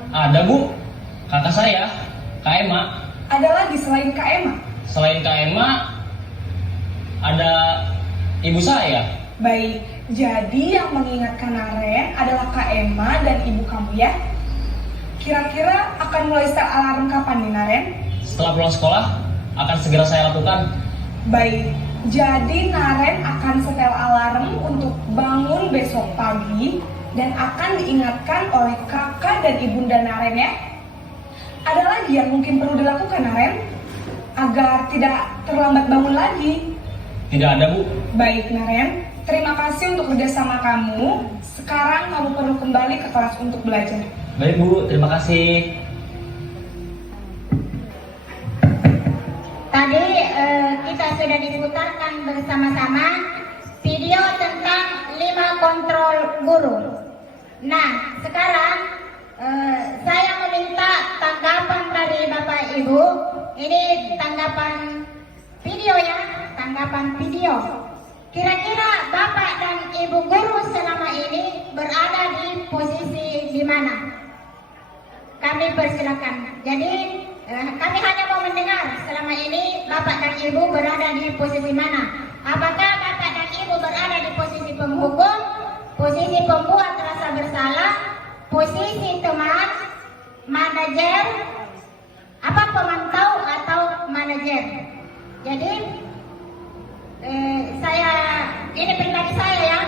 Ada Bu, kakak saya, Kak Emma. Ada lagi selain Kak Emma? Selain Kak Emma, ada ibu saya. Baik, Jadi yang mengingatkan Naren adalah Kak Emma dan ibu kamu ya. Kira-kira akan mulai setel alarm kapan nih Naren? Setelah pulang sekolah, akan segera saya lakukan. Baik, jadi Naren akan setel alarm untuk bangun besok pagi dan akan diingatkan oleh kakak dan ibunda Naren ya. Ada lagi yang mungkin perlu dilakukan Naren agar tidak terlambat bangun lagi? Tidak ada, Bu. Baik Naren, terima kasih untuk kerjasama kamu. Sekarang kamu perlu kembali ke kelas untuk belajar. Baik, Bu. Terima kasih. Tadi kita sudah diputarkan bersama-sama video tentang 5 kontrol guru. Nah, sekarang saya meminta tanggapan dari Bapak Ibu. Ini tanggapan video ya, tanggapan video. Kira-kira Bapak dan Ibu guru selama ini berada di posisi di mana? Kami persilakan. Jadi kami hanya mau mendengar selama ini Bapak dan Ibu berada di posisi mana? Apakah Bapak dan Ibu berada di posisi penghukum, posisi pembuat rasa bersalah, posisi teman, manajer, apa pemantau atau manajer? Jadi ini pribadi saya ya.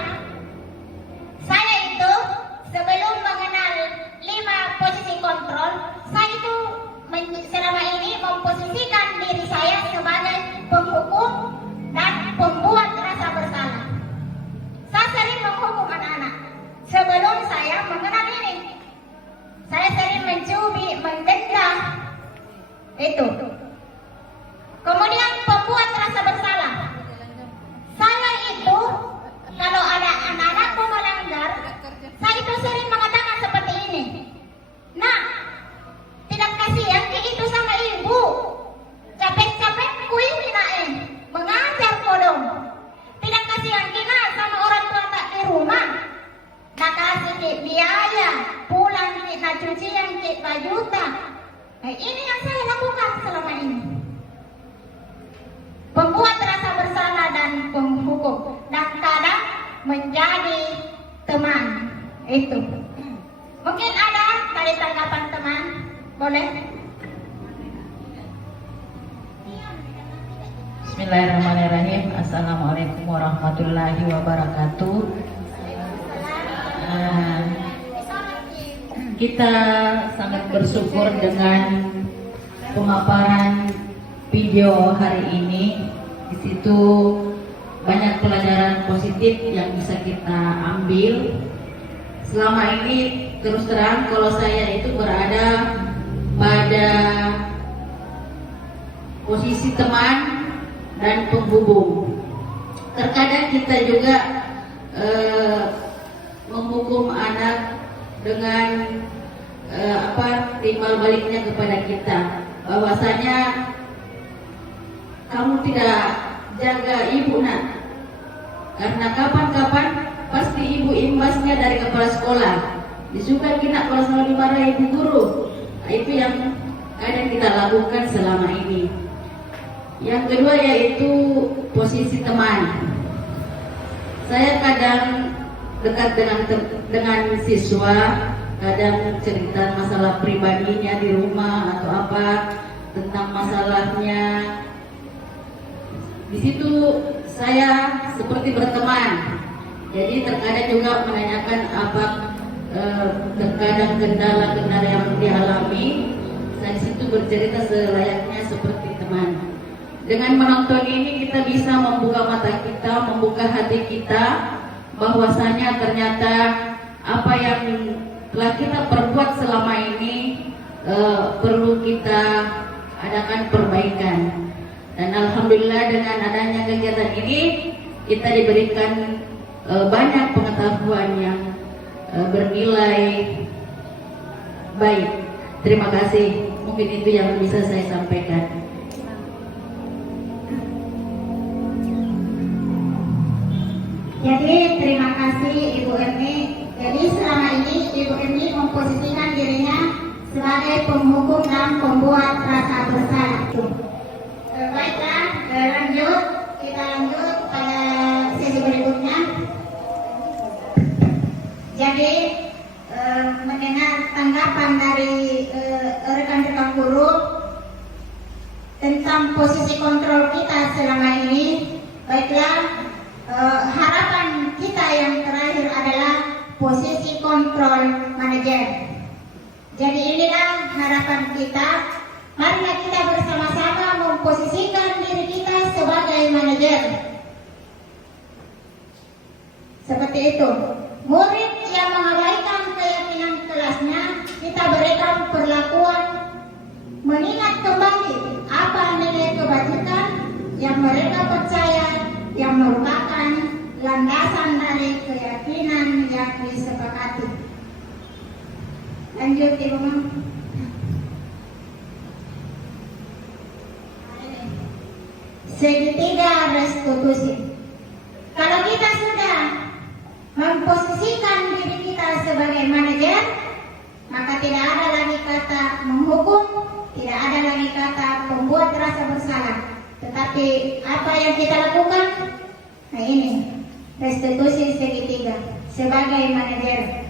Saya itu sebelum mengenal 5 posisi kontrol, saya itu selama ini memposisikan diri saya sebagai penghukum dan pembuat rasa bersalah. Saya sering menghukum anak-anak. Sebelum saya mengenal ini, saya sering mencuri, mendenda. Itu. Kemudian pembuat rasa bersalah. Saya itu kalau ada anak-anakku melanggar, saya itu sering mengatakan seperti ini. Nah, tidak kasihan itu sama ibu. Capek-capekku ini mengajar kodong. Tidak kasihan kita sama orang tua tak di rumah. Tak kasih biaya, pulang kita cucian kita juta. Ini yang saya lakukan selama ini. Pembuat rasa bersalah dan penghukum, dan kadang menjadi teman. Itu. Mungkin ada dari tanggapan teman, boleh? Bismillahirrahmanirrahim. Assalamualaikum warahmatullahi wabarakatuh. Kita sangat bersyukur dengan pemaparan video hari ini. Di situ banyak pelajaran positif yang bisa kita ambil. Selama ini terus terang kalau saya itu berada pada posisi teman dan penghubung. Terkadang kita juga menghukum anak dengan timbal baliknya kepada kita, bahwasanya kamu tidak jaga ibu nak, karena kapan-kapan pasti ibu imbasnya dari kepala sekolah. Disukai kita kalau selalu dimarahi ibu guru. Nah, itu yang kadang kita lakukan selama ini. Yang kedua yaitu posisi teman. Saya kadang dekat dengan siswa, kadang cerita masalah pribadinya di rumah atau apa tentang masalahnya. Di situ saya seperti berteman. Jadi terkadang juga menanyakan apa terkadang kendala-kendala yang dialami. Saya di situ bercerita selayaknya seperti teman. Dengan menonton ini kita bisa membuka mata kita, membuka hati kita, bahwasanya ternyata apa yang telah kita perbuat selama ini perlu kita adakan perbaikan. Dan alhamdulillah dengan adanya kegiatan ini kita diberikan banyak pengetahuan yang bernilai baik. Terima kasih. Mungkin itu yang bisa saya sampaikan. Jadi terima kasih Ibu Erni. Jadi selama ini Ibu Erni memposisikan dirinya sebagai penghukum dan pembuat rasa bersalah. Baiklah, kita lanjut pada sesi berikutnya. harapan dari rekan-rekan guru tentang posisi kontrol kita selama ini. Baiklah, harapan kita yang terakhir adalah posisi kontrol manajer. Jadi inilah harapan kita. Marilah kita bersama-sama memposisikan diri kita sebagai manajer. Seperti itu. Murid yang mengabaikan keyakinan kelasnya, kita berikan perlakuan mengingat kembali apa nilai kebajikan yang mereka percaya yang merupakan landasan dari keyakinan yang disepakati. Lanjut, Ibu Mam. Segitiga restitusi. Kalau kita sudah memposisikan diri kita sebagai manajer, maka tidak ada lagi kata menghukum, tidak ada lagi kata pembuat rasa bersalah. Tetapi apa yang kita lakukan? Nah ini, restitusi segitiga sebagai manajer.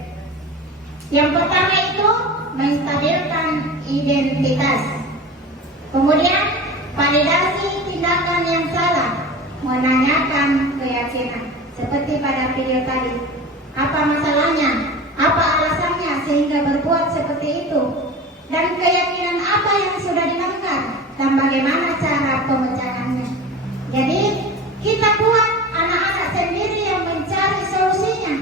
Yang pertama itu menstabilkan identitas. Kemudian validasi tindakan yang salah, menanyakan keyakinan. Seperti pada video tadi, apa masalahnya, apa alasannya sehingga berbuat seperti itu, dan keyakinan apa yang sudah dilanggar dan bagaimana cara pemecahannya. Jadi kita buat anak-anak sendiri yang mencari solusinya.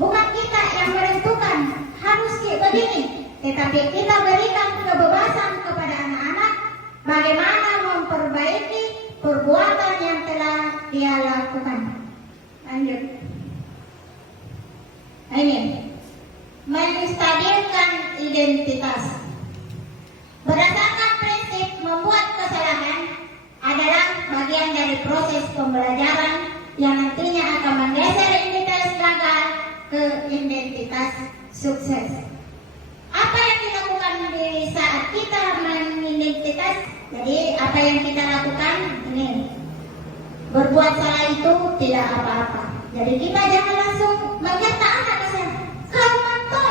Bukan kita yang menentukan harus kayak begini, tetapi kita berikan kebebasan kepada anak-anak bagaimana memperbaiki perbuatan yang telah dia lakukan. Lanjut. Nah ini, menstabilkan identitas. Berdasarkan prinsip membuat kesalahan adalah bagian dari proses pembelajaran yang nantinya akan menggeser identitas gagal ke identitas sukses. Apa yang dilakukan di saat kita mengidentitas? Jadi apa yang kita lakukan ini, berbuat salah itu tidak apa-apa. Jadi kita jangan langsung mengata anak saya, kau manto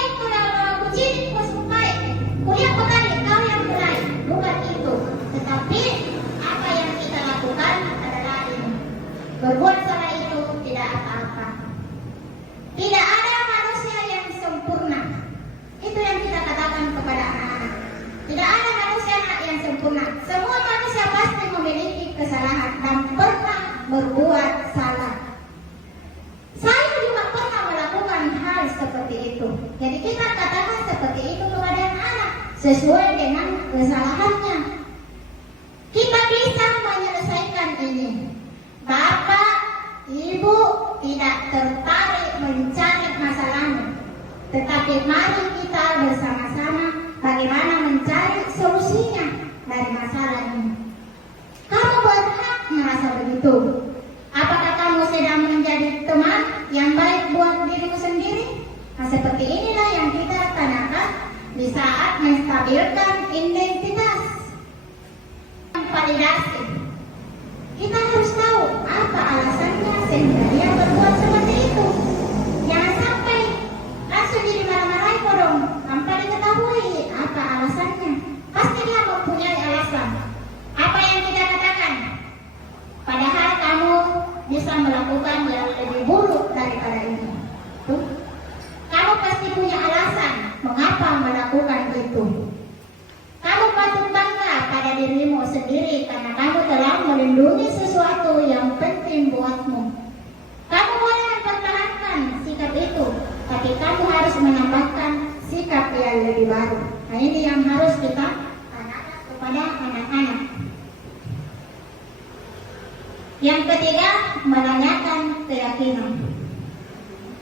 itu dalam aku cilik kusukai, kuliah petani kau yang mulai, bukan itu. Tetapi apa yang kita lakukan adalah ini, berbuat salah itu tidak apa-apa. Tidak ada manusia yang sempurna. Itu yang kita katakan kepada anak-anak. Tidak ada manusia yang sempurna. Semua manusia pasti memiliki kesalahan dan pernah berbuat salah. Saya juga pernah melakukan hal seperti itu. Jadi kita katakan seperti itu kepada anak-anak sesuai dengan kesalahannya. Kita bisa menyelesaikan ini. Bapak, Ibu tidak tertarik mencari masalahnya, tetapi mari kita bersama-sama bagaimana mencari solusinya dari masalah ini. Kamu berhak merasa begitu. Apakah kamu sedang menjadi teman yang baik buat dirimu sendiri? Nah, seperti inilah yang kita tanyakan di saat menstabilkan identitas. Validasi. Kita harus tahu apa alasannya sehingga dia berbuat seperti itu. Jangan sampai langsung jadi marah-marahi dong tanpa diketahui apa alasannya. Pasti dia mempunyai alasan. Apa yang kita katakan? Padahal kamu bisa melakukan yang lebih buruk daripada ini. Tuh. Kamu pasti punya alasan mengapa melakukan itu. Kamu patut bangga pada dirimu sendiri karena kamu telah melindungi sesuatu yang penting buatmu. Kamu boleh mempertahankan sikap itu, tapi kamu harus menambahkan sikap yang lebih baru. Nah ini yang harus kita tanyakan kepada anak-anak. Yang ketiga, menanyakan keyakinan.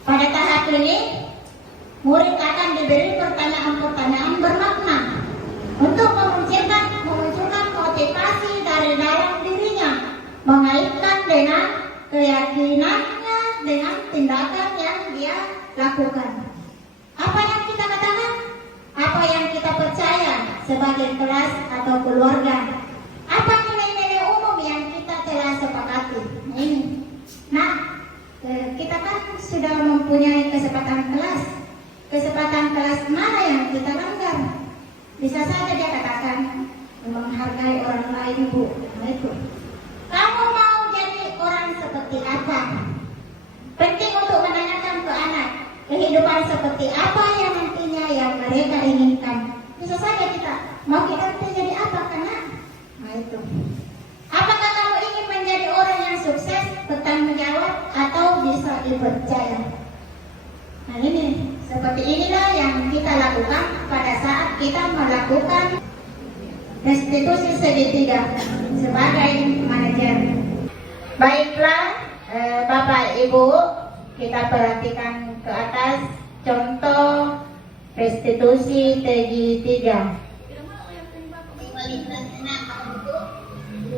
Pada tahap ini, murid akan diberi pertanyaan-pertanyaan bermakna untuk memunculkan motivasi dari dalam dirinya, mengaitkan dengan keyakinannya dengan tindakan yang dia lakukan. Apa yang kita katakan? Apa yang kita percaya sebagai kelas atau keluarga? Apa nilai-nilai umum yang kita telah sepakati? Ini. Nah, kita kan sudah mempunyai kesepakatan kelas. kesempatan kelas mana yang kita langgar. Bisa saja dia katakan menghargai orang lain, Bu. Nah, itu. Kamu mau jadi orang seperti apa? Penting untuk menanyakan ke anak kehidupan seperti apa yang nantinya yang mereka inginkan. Bisa saja kita mau kita jadi apa karena, nah itu. Apakah kamu ingin menjadi orang yang sukses, bertanggung jawab, atau bisa dipercaya? Nah ini, seperti inilah yang kita lakukan pada saat kita melakukan restitusi segitiga sebagai manajer. Baiklah, Bapak Ibu, kita perhatikan ke atas contoh restitusi segitiga.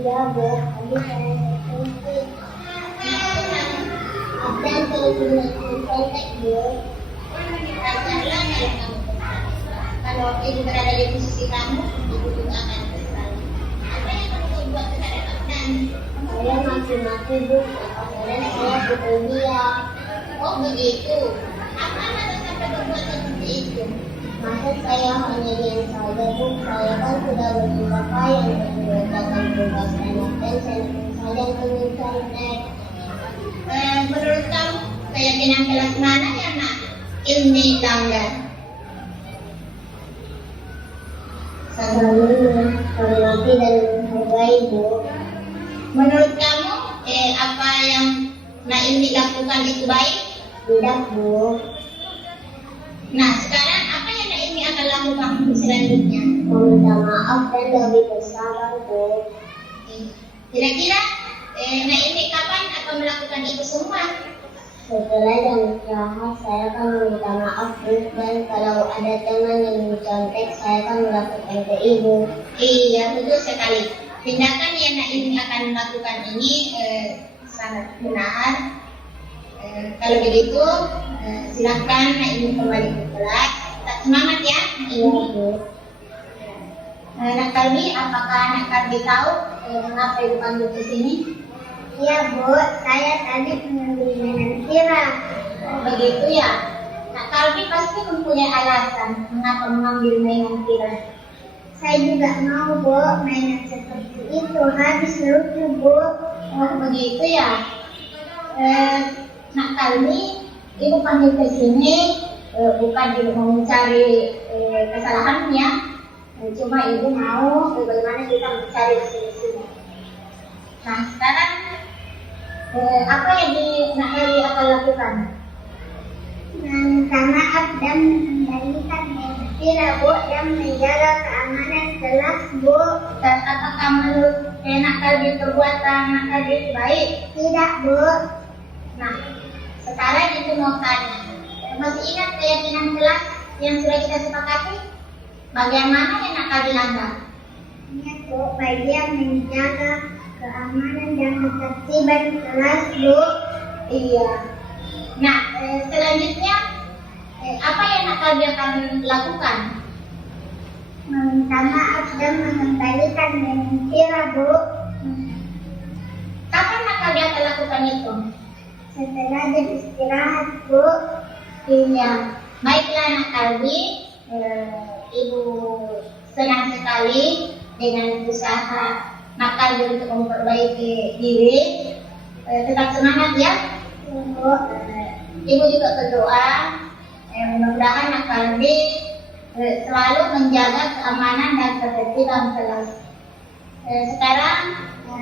Iya, Bu. Dan kontak, Bu. Kalau ibu berada di posisi kamu, ibu juga akan kesal. Apa yang kamu buat terhadap Abdan? Saya maki-maki, Bu. Dan saya pukul dia. Oh begitu. Apa alasan sampai berbuat seperti itu? Masa saya hanya diam saja, Bu. Saya kan sudah berbuat yang mengerjakan tugas anak dan saya saja menginternet. Menurut kamu, keyakinan kelas mana yang nak ini langgar? Selalu hormati dan menghargai, Bu. Menurut kamu, apa yang nak ini lakukan itu baik? Tidak, Bu. Nah, sekarang apa yang nak ini akan lakukan selanjutnya? Meminta maaf dan lebih bersabar, Bu. Kira-kira nak ini kapan akan melakukan itu semua? Setelah jam istirahat, saya akan meminta maaf, Bu. Dan kalau ada teman yang mencontek, saya akan melakukan ke Ibu. Iya, betul sekali. Tindakan yang nak ini akan melakukan ini sangat benar. Kalau begitu, silakan nak ini kembali ke kelas. Tetap semangat ya. Iya, Bu. Nak Kalbi, apakah Nak Kalbi tahu mengapa Ibu panggil ke sini? Iya, Bu. Saya tadi mengambil mainan tiram. Begitu ya. Nak Kalbi pasti mempunyai alasan mengapa mengambil mainan tiram. Saya juga mau, Bu, mainan seperti itu. Habis lucu, Bu. Oh, begitu ya. Nak Kalbi, Ibu panggil ke sini bukan Ibu mau mencari kesalahannya. Cuma Ibu mau bagaimana kita mencari solusinya. Nah, sekarang apa yang Nak Kalbi akan lakukan? Meminta maaf dan mengembalikan mainan Bu, dan menjaga keamanan kelas, Bu. Dan apakah menurut Nak Kalbi perbuatan Nak Kalbi baik? Tidak, Bu. Nah, sekarang Ibu mau tanya, masih ingat keyakinan kelas yang sudah kita sepakati? Bagaimana yang Nak Kalbi langgar? Ingat, Bu, bagian menjaga keamanan dan ketertiban kelas, Bu. Iya. Nah, selanjutnya apa yang Nak Kalbi akan lakukan? Meminta maaf dan mengembalikan mainan tiram, Bu. Kapan Nak Kalbi akan lakukan itu? Setelah jam istirahat, Bu. Iya. Baiklah Nak Kalbi, Ibu senang sekali dengan usaha Nak Kalbi untuk memperbaiki diri. Tetap semangat ya. Ibu juga berdoa mudah-mudahan Nak Kalbi selalu menjaga keamanan dan ketertiban kelas. Sekarang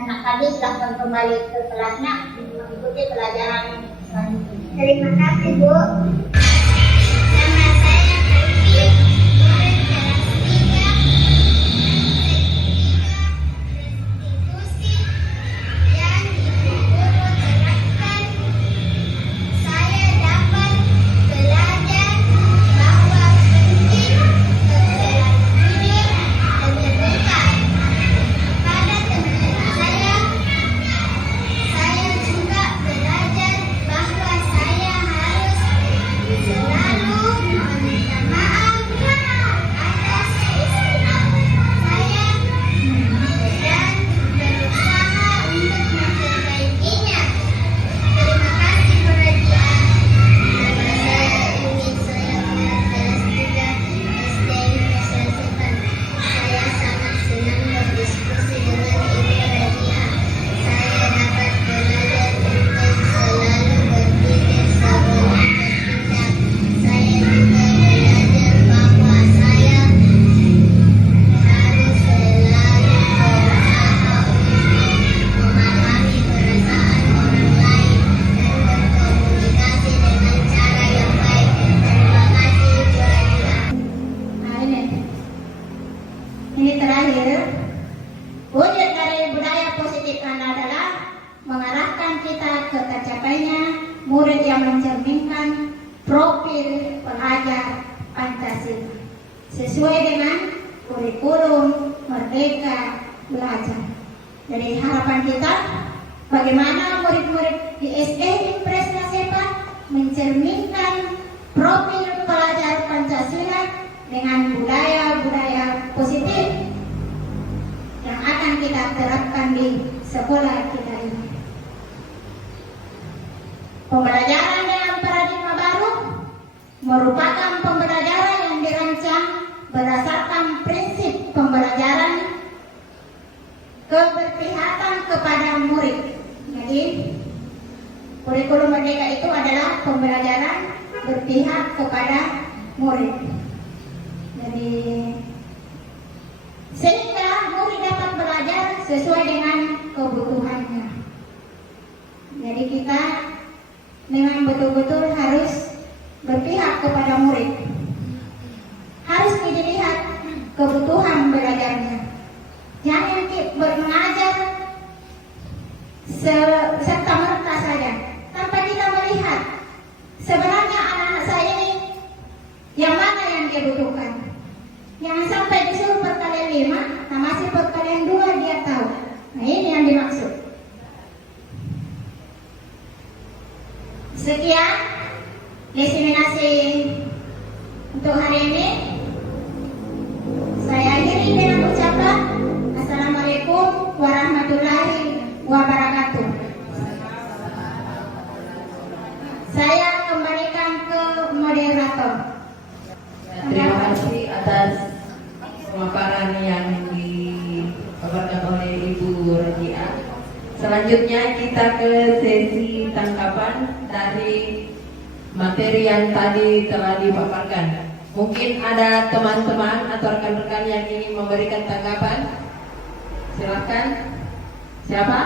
Nak Kalbi silahkan kembali ke kelasnya mengikuti pelajaran selanjutnya. Terima kasih, Bu. Nama saya Kalbi, murid kelas 3. Restitusi yang Ibu Guru terapkan. Saya dapat belajar bahwa penting setelah jujur dan terbuka pada teman-teman saya. Saya juga belajar bahwa saya harus terakhir, wujud dari budaya positif adalah mengarahkan kita ke tercapainya murid yang mencerminkan profil pelajar Pancasila sesuai dengan kurikulum Merdeka Belajar. Jadi harapan kita, bagaimana murid-murid di SD Impres Nasepa mencerminkan profil pelajar Pancasila dengan budaya-budaya positif yang akan kita terapkan di sekolah kita ini. Pembelajaran dengan paradigma baru merupakan pembelajaran yang dirancang berdasarkan prinsip pembelajaran keberpihakan kepada murid. Jadi, kurikulum Merdeka itu adalah pembelajaran berpihak kepada murid. Jadi, sehingga murid dapat belajar sesuai dengan kebutuhannya. Jadi kita memang betul-betul harus berpihak kepada murid. Harus dilihat kebutuhan belajarnya. Jangan mengajar serta-merta saja tanpa kita melihat sebenarnya anak-anak saya ini yang mana yang dia butuhkan. Jangan sampai disuruh perkalian 5, nah masih perkalian 2 dia tahu. Nah ini yang dimaksud. Sekian diseminasi untuk hari ini. Saya akhiri dengan ucapan Assalamualaikum warahmatullahi wabarakatuh. Saya kembalikan ke moderator. Terima kasih atas pemaparan yang dipaparkan oleh Ibu Rajia. Selanjutnya kita ke sesi tanggapan dari materi yang tadi telah dipaparkan. Mungkin ada teman-teman atau rekan-rekan yang ingin memberikan tanggapan. Silakan. Siapa?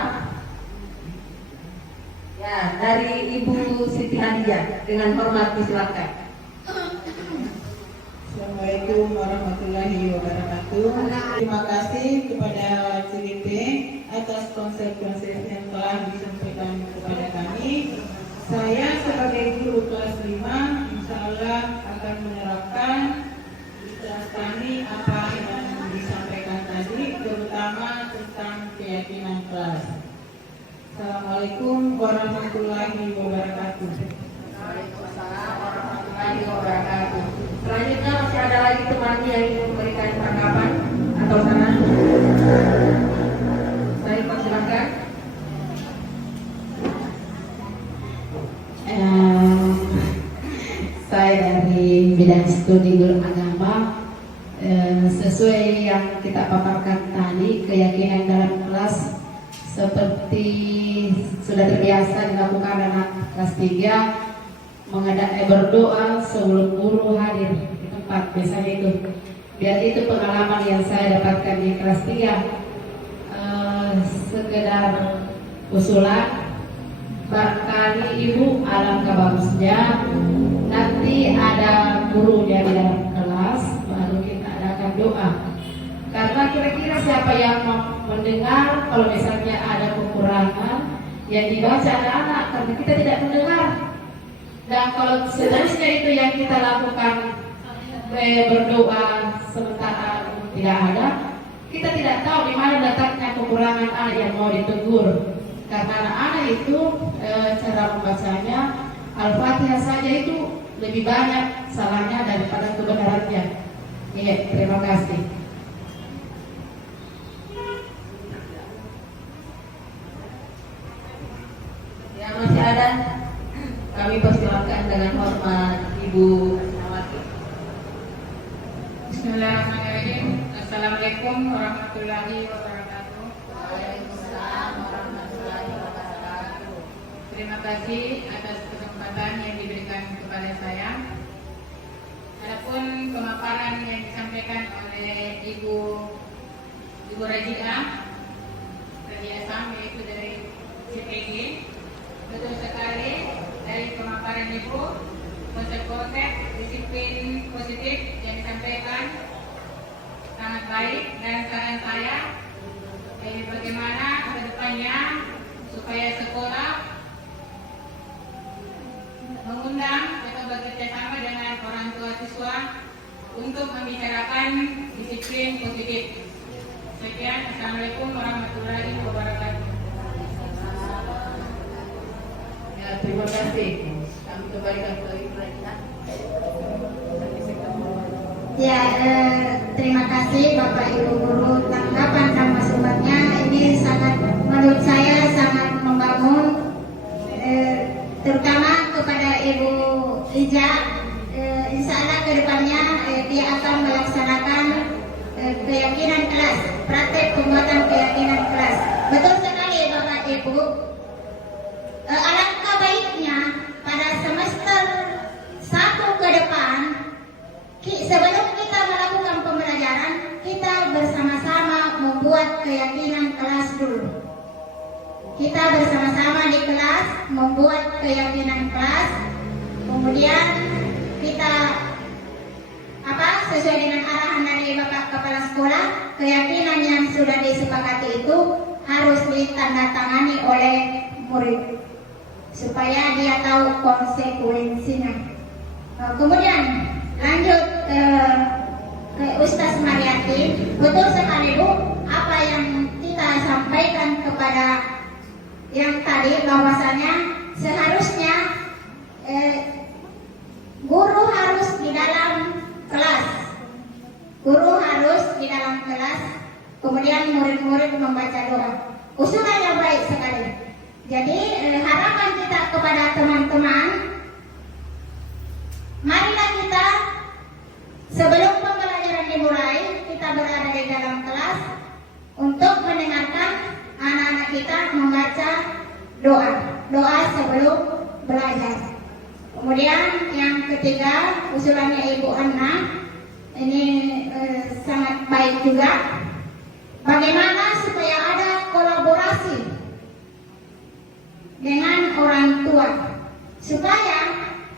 Ya, dari Ibu Siti Hadijah. Dengan hormat disilakan. Assalamualaikum warahmatullahi wabarakatuh. Terima kasih kepada CDP atas konsep-konsep yang telah disampaikan kepada kami. Saya sebagai guru kelas 5 insya Allah akan menerapkan kami apa yang disampaikan tadi, terutama tentang keyakinan kelas. Assalamualaikum warahmatullahi wabarakatuh. Waalaikumsalam warahmatullahi wabarakatuh. Selanjutnya masih ada lagi teman yang ingin memberikan tanggapan atau saran. Saya persilakan. Saya dari bidang studi guru agama, sesuai yang kita paparkan tadi, keyakinan dalam kelas seperti sudah terbiasa dilakukan anak kelas 3 berdoa sebelum guru hadir di tempat, biasanya itu. Biar itu pengalaman yang saya dapatkan di kelas 3, sekedar usulan, barangkali ibu alangkah bagusnya nanti ada gurunya di dalam kelas baru kita adakan doa, karena kira-kira siapa yang mendengar kalau misalnya ada kekurangan yang dibaca anak-anak, karena kita tidak mendengar. Dan kalau sejenisnya itu yang kita lakukan berdoa sementara tidak ada, kita tidak tahu di mana letaknya kekurangan anak yang mau ditegur. Karena anak-anak itu cara membacanya Al-Fatihah saja itu lebih banyak salahnya daripada kebenarannya. Iya, terima kasih. Ya, masih ada. Kami persilakan dengan hormat Ibu Nawati. Bismillahirrahmanirrahim. Assalamualaikum warahmatullahi wabarakatuh. Waalaikumsalam warahmatullahi wabarakatuh. Terima kasih atas kesempatan yang diberikan kepada saya. Adapun pemaparan yang disampaikan oleh Ibu Rajia Sam, yaitu dari CPG, betul sekali dari pemaparan Ibu, konsep-konsep disiplin positif yang disampaikan sangat baik dan sangat disiplin positif. Sekian, Assalamualaikum warahmatullahi wabarakatuh. Ya, terima kasih. Kami kembalikan ke Ibu Raina. Ya, terima kasih Bapak Ibu Guru, tanggapan dan masukannya ini sangat, menurut saya sangat membangun, terutama kepada Ibu Ija. Insya Allah ke depannya dia akan melaksanakan keyakinan kelas, praktek pembuatan keyakinan kelas. Betul sekali Bapak Ibu. Alangkah baiknya pada semester 1 ke depan, sebelum kita melakukan pembelajaran, kita bersama-sama membuat keyakinan kelas dulu. Kita bersama-sama di kelas membuat keyakinan kelas, kemudian kita sesuai dengan arahan dari Bapak Kepala Sekolah, keyakinan yang sudah disepakati itu harus ditandatangani oleh murid supaya dia tahu konsekuensinya. Kemudian lanjut ke Ustaz Mariati. Betul sekali Bu, apa yang kita sampaikan kepada yang tadi, bahwasanya seharusnya guru harus di dalam kelas. Guru harus di dalam kelas, kemudian murid-murid membaca doa. Usulan yang baik sekali. Jadi harapan kita kepada teman-teman, marilah kita sebelum pembelajaran dimulai, kita berada di dalam kelas untuk mendengarkan anak-anak kita membaca doa sebelum belajar. Kemudian yang ketiga, usulannya Ibu Anna, ini sangat baik juga. Bagaimana supaya ada kolaborasi dengan orang tua, supaya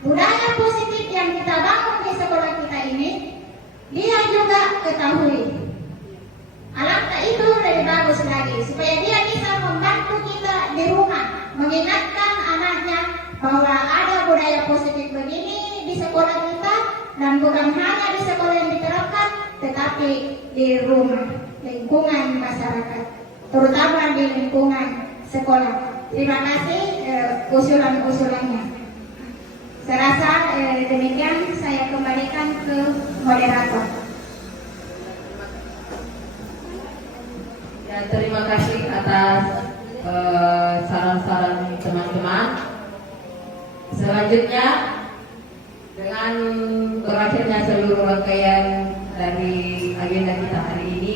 budaya positif yang kita bangun di sekolah kita ini dia juga ketahui. Alangkah itu lebih bagus lagi, supaya dia bisa membantu kita di rumah, mengingatkan anaknya bahwa ada budaya positif begini di sekolah kita, dan bukan hanya di sekolah yang diterapkan, tetapi di rumah, lingkungan masyarakat, terutama di lingkungan sekolah. Terima kasih usulan-usulannya. Saya rasa demikian, saya kembalikan ke moderator. Ya, terima kasih atas saran-saran teman-teman. Selanjutnya, dengan berakhirnya seluruh rangkaian dari agenda kita hari ini,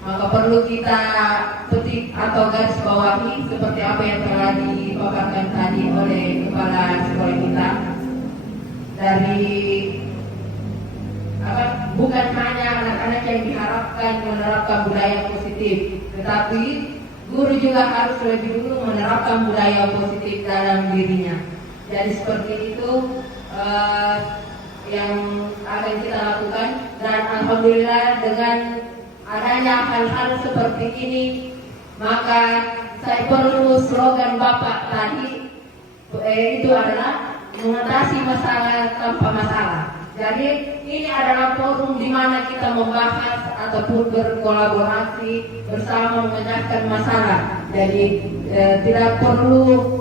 maka perlu kita petik atau garis bawahi seperti apa yang telah dipaparkan tadi oleh kepala sekolah kita. Dari bukan hanya anak-anak yang diharapkan menerapkan budaya positif, tetapi guru juga harus lebih dulu menerapkan budaya positif dalam dirinya. Jadi seperti itu yang akan kita lakukan, dan alhamdulillah dengan adanya hal-hal seperti ini, maka saya perlu slogan Bapak tadi, itu adalah mengatasi masalah tanpa masalah. Jadi ini adalah forum di mana kita membahas ataupun berkolaborasi bersama memecahkan masalah. Jadi tidak perlu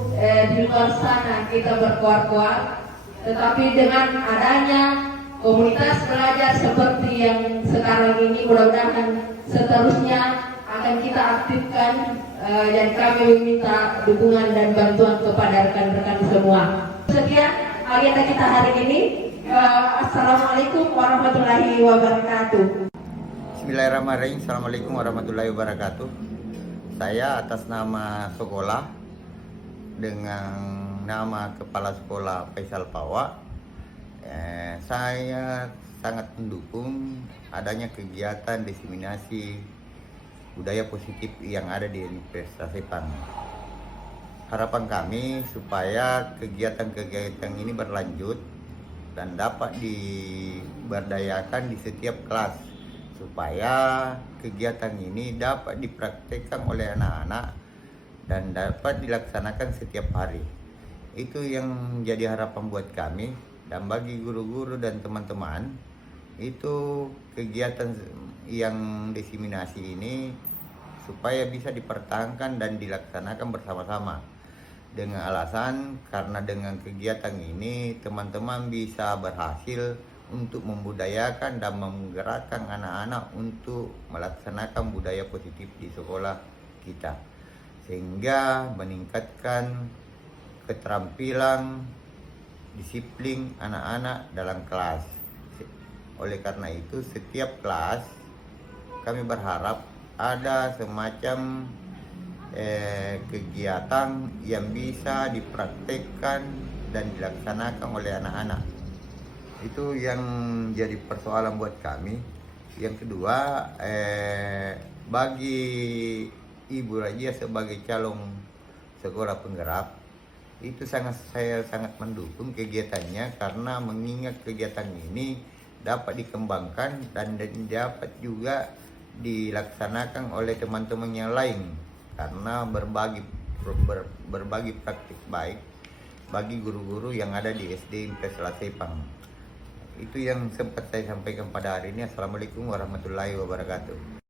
di luar sana kita berkuar-kuar, tetapi dengan adanya komunitas belajar seperti yang sekarang ini, mudah-mudahan seterusnya akan kita aktifkan, dan kami meminta dukungan dan bantuan kepada rekan-rekan semua. Sekian agenda kita hari ini. Assalamualaikum warahmatullahi wabarakatuh. Bismillahirrahmanirrahim. Assalamualaikum warahmatullahi wabarakatuh. Saya atas nama sekolah dengan nama Kepala Sekolah Faisal Pawa, saya sangat mendukung adanya kegiatan diseminasi budaya positif yang ada di Universitas Sepang. Harapan kami supaya kegiatan-kegiatan ini berlanjut dan dapat diberdayakan di setiap kelas, supaya kegiatan ini dapat dipraktekkan oleh anak-anak dan dapat dilaksanakan setiap hari. Itu yang menjadi harapan buat kami, dan bagi guru-guru dan teman-teman, itu kegiatan yang diseminasi ini supaya bisa dipertahankan dan dilaksanakan bersama-sama. Dengan alasan karena dengan kegiatan ini teman-teman bisa berhasil untuk membudayakan dan menggerakkan anak-anak untuk melaksanakan budaya positif di sekolah kita, sehingga meningkatkan keterampilan disiplin anak-anak dalam kelas. Oleh karena itu setiap kelas kami berharap ada semacam kegiatan yang bisa dipraktekkan dan dilaksanakan oleh anak-anak. Itu yang jadi persoalan buat kami. Yang kedua, bagi Ibu Rajia sebagai calon sekolah penggerak, itu saya sangat mendukung kegiatannya, karena mengingat kegiatan ini dapat dikembangkan dan dapat juga dilaksanakan oleh teman-teman yang lain, karena berbagi praktik baik bagi guru-guru yang ada di SD IMP Selasepang. Itu yang sempat saya sampaikan pada hari ini. Assalamualaikum warahmatullahi wabarakatuh.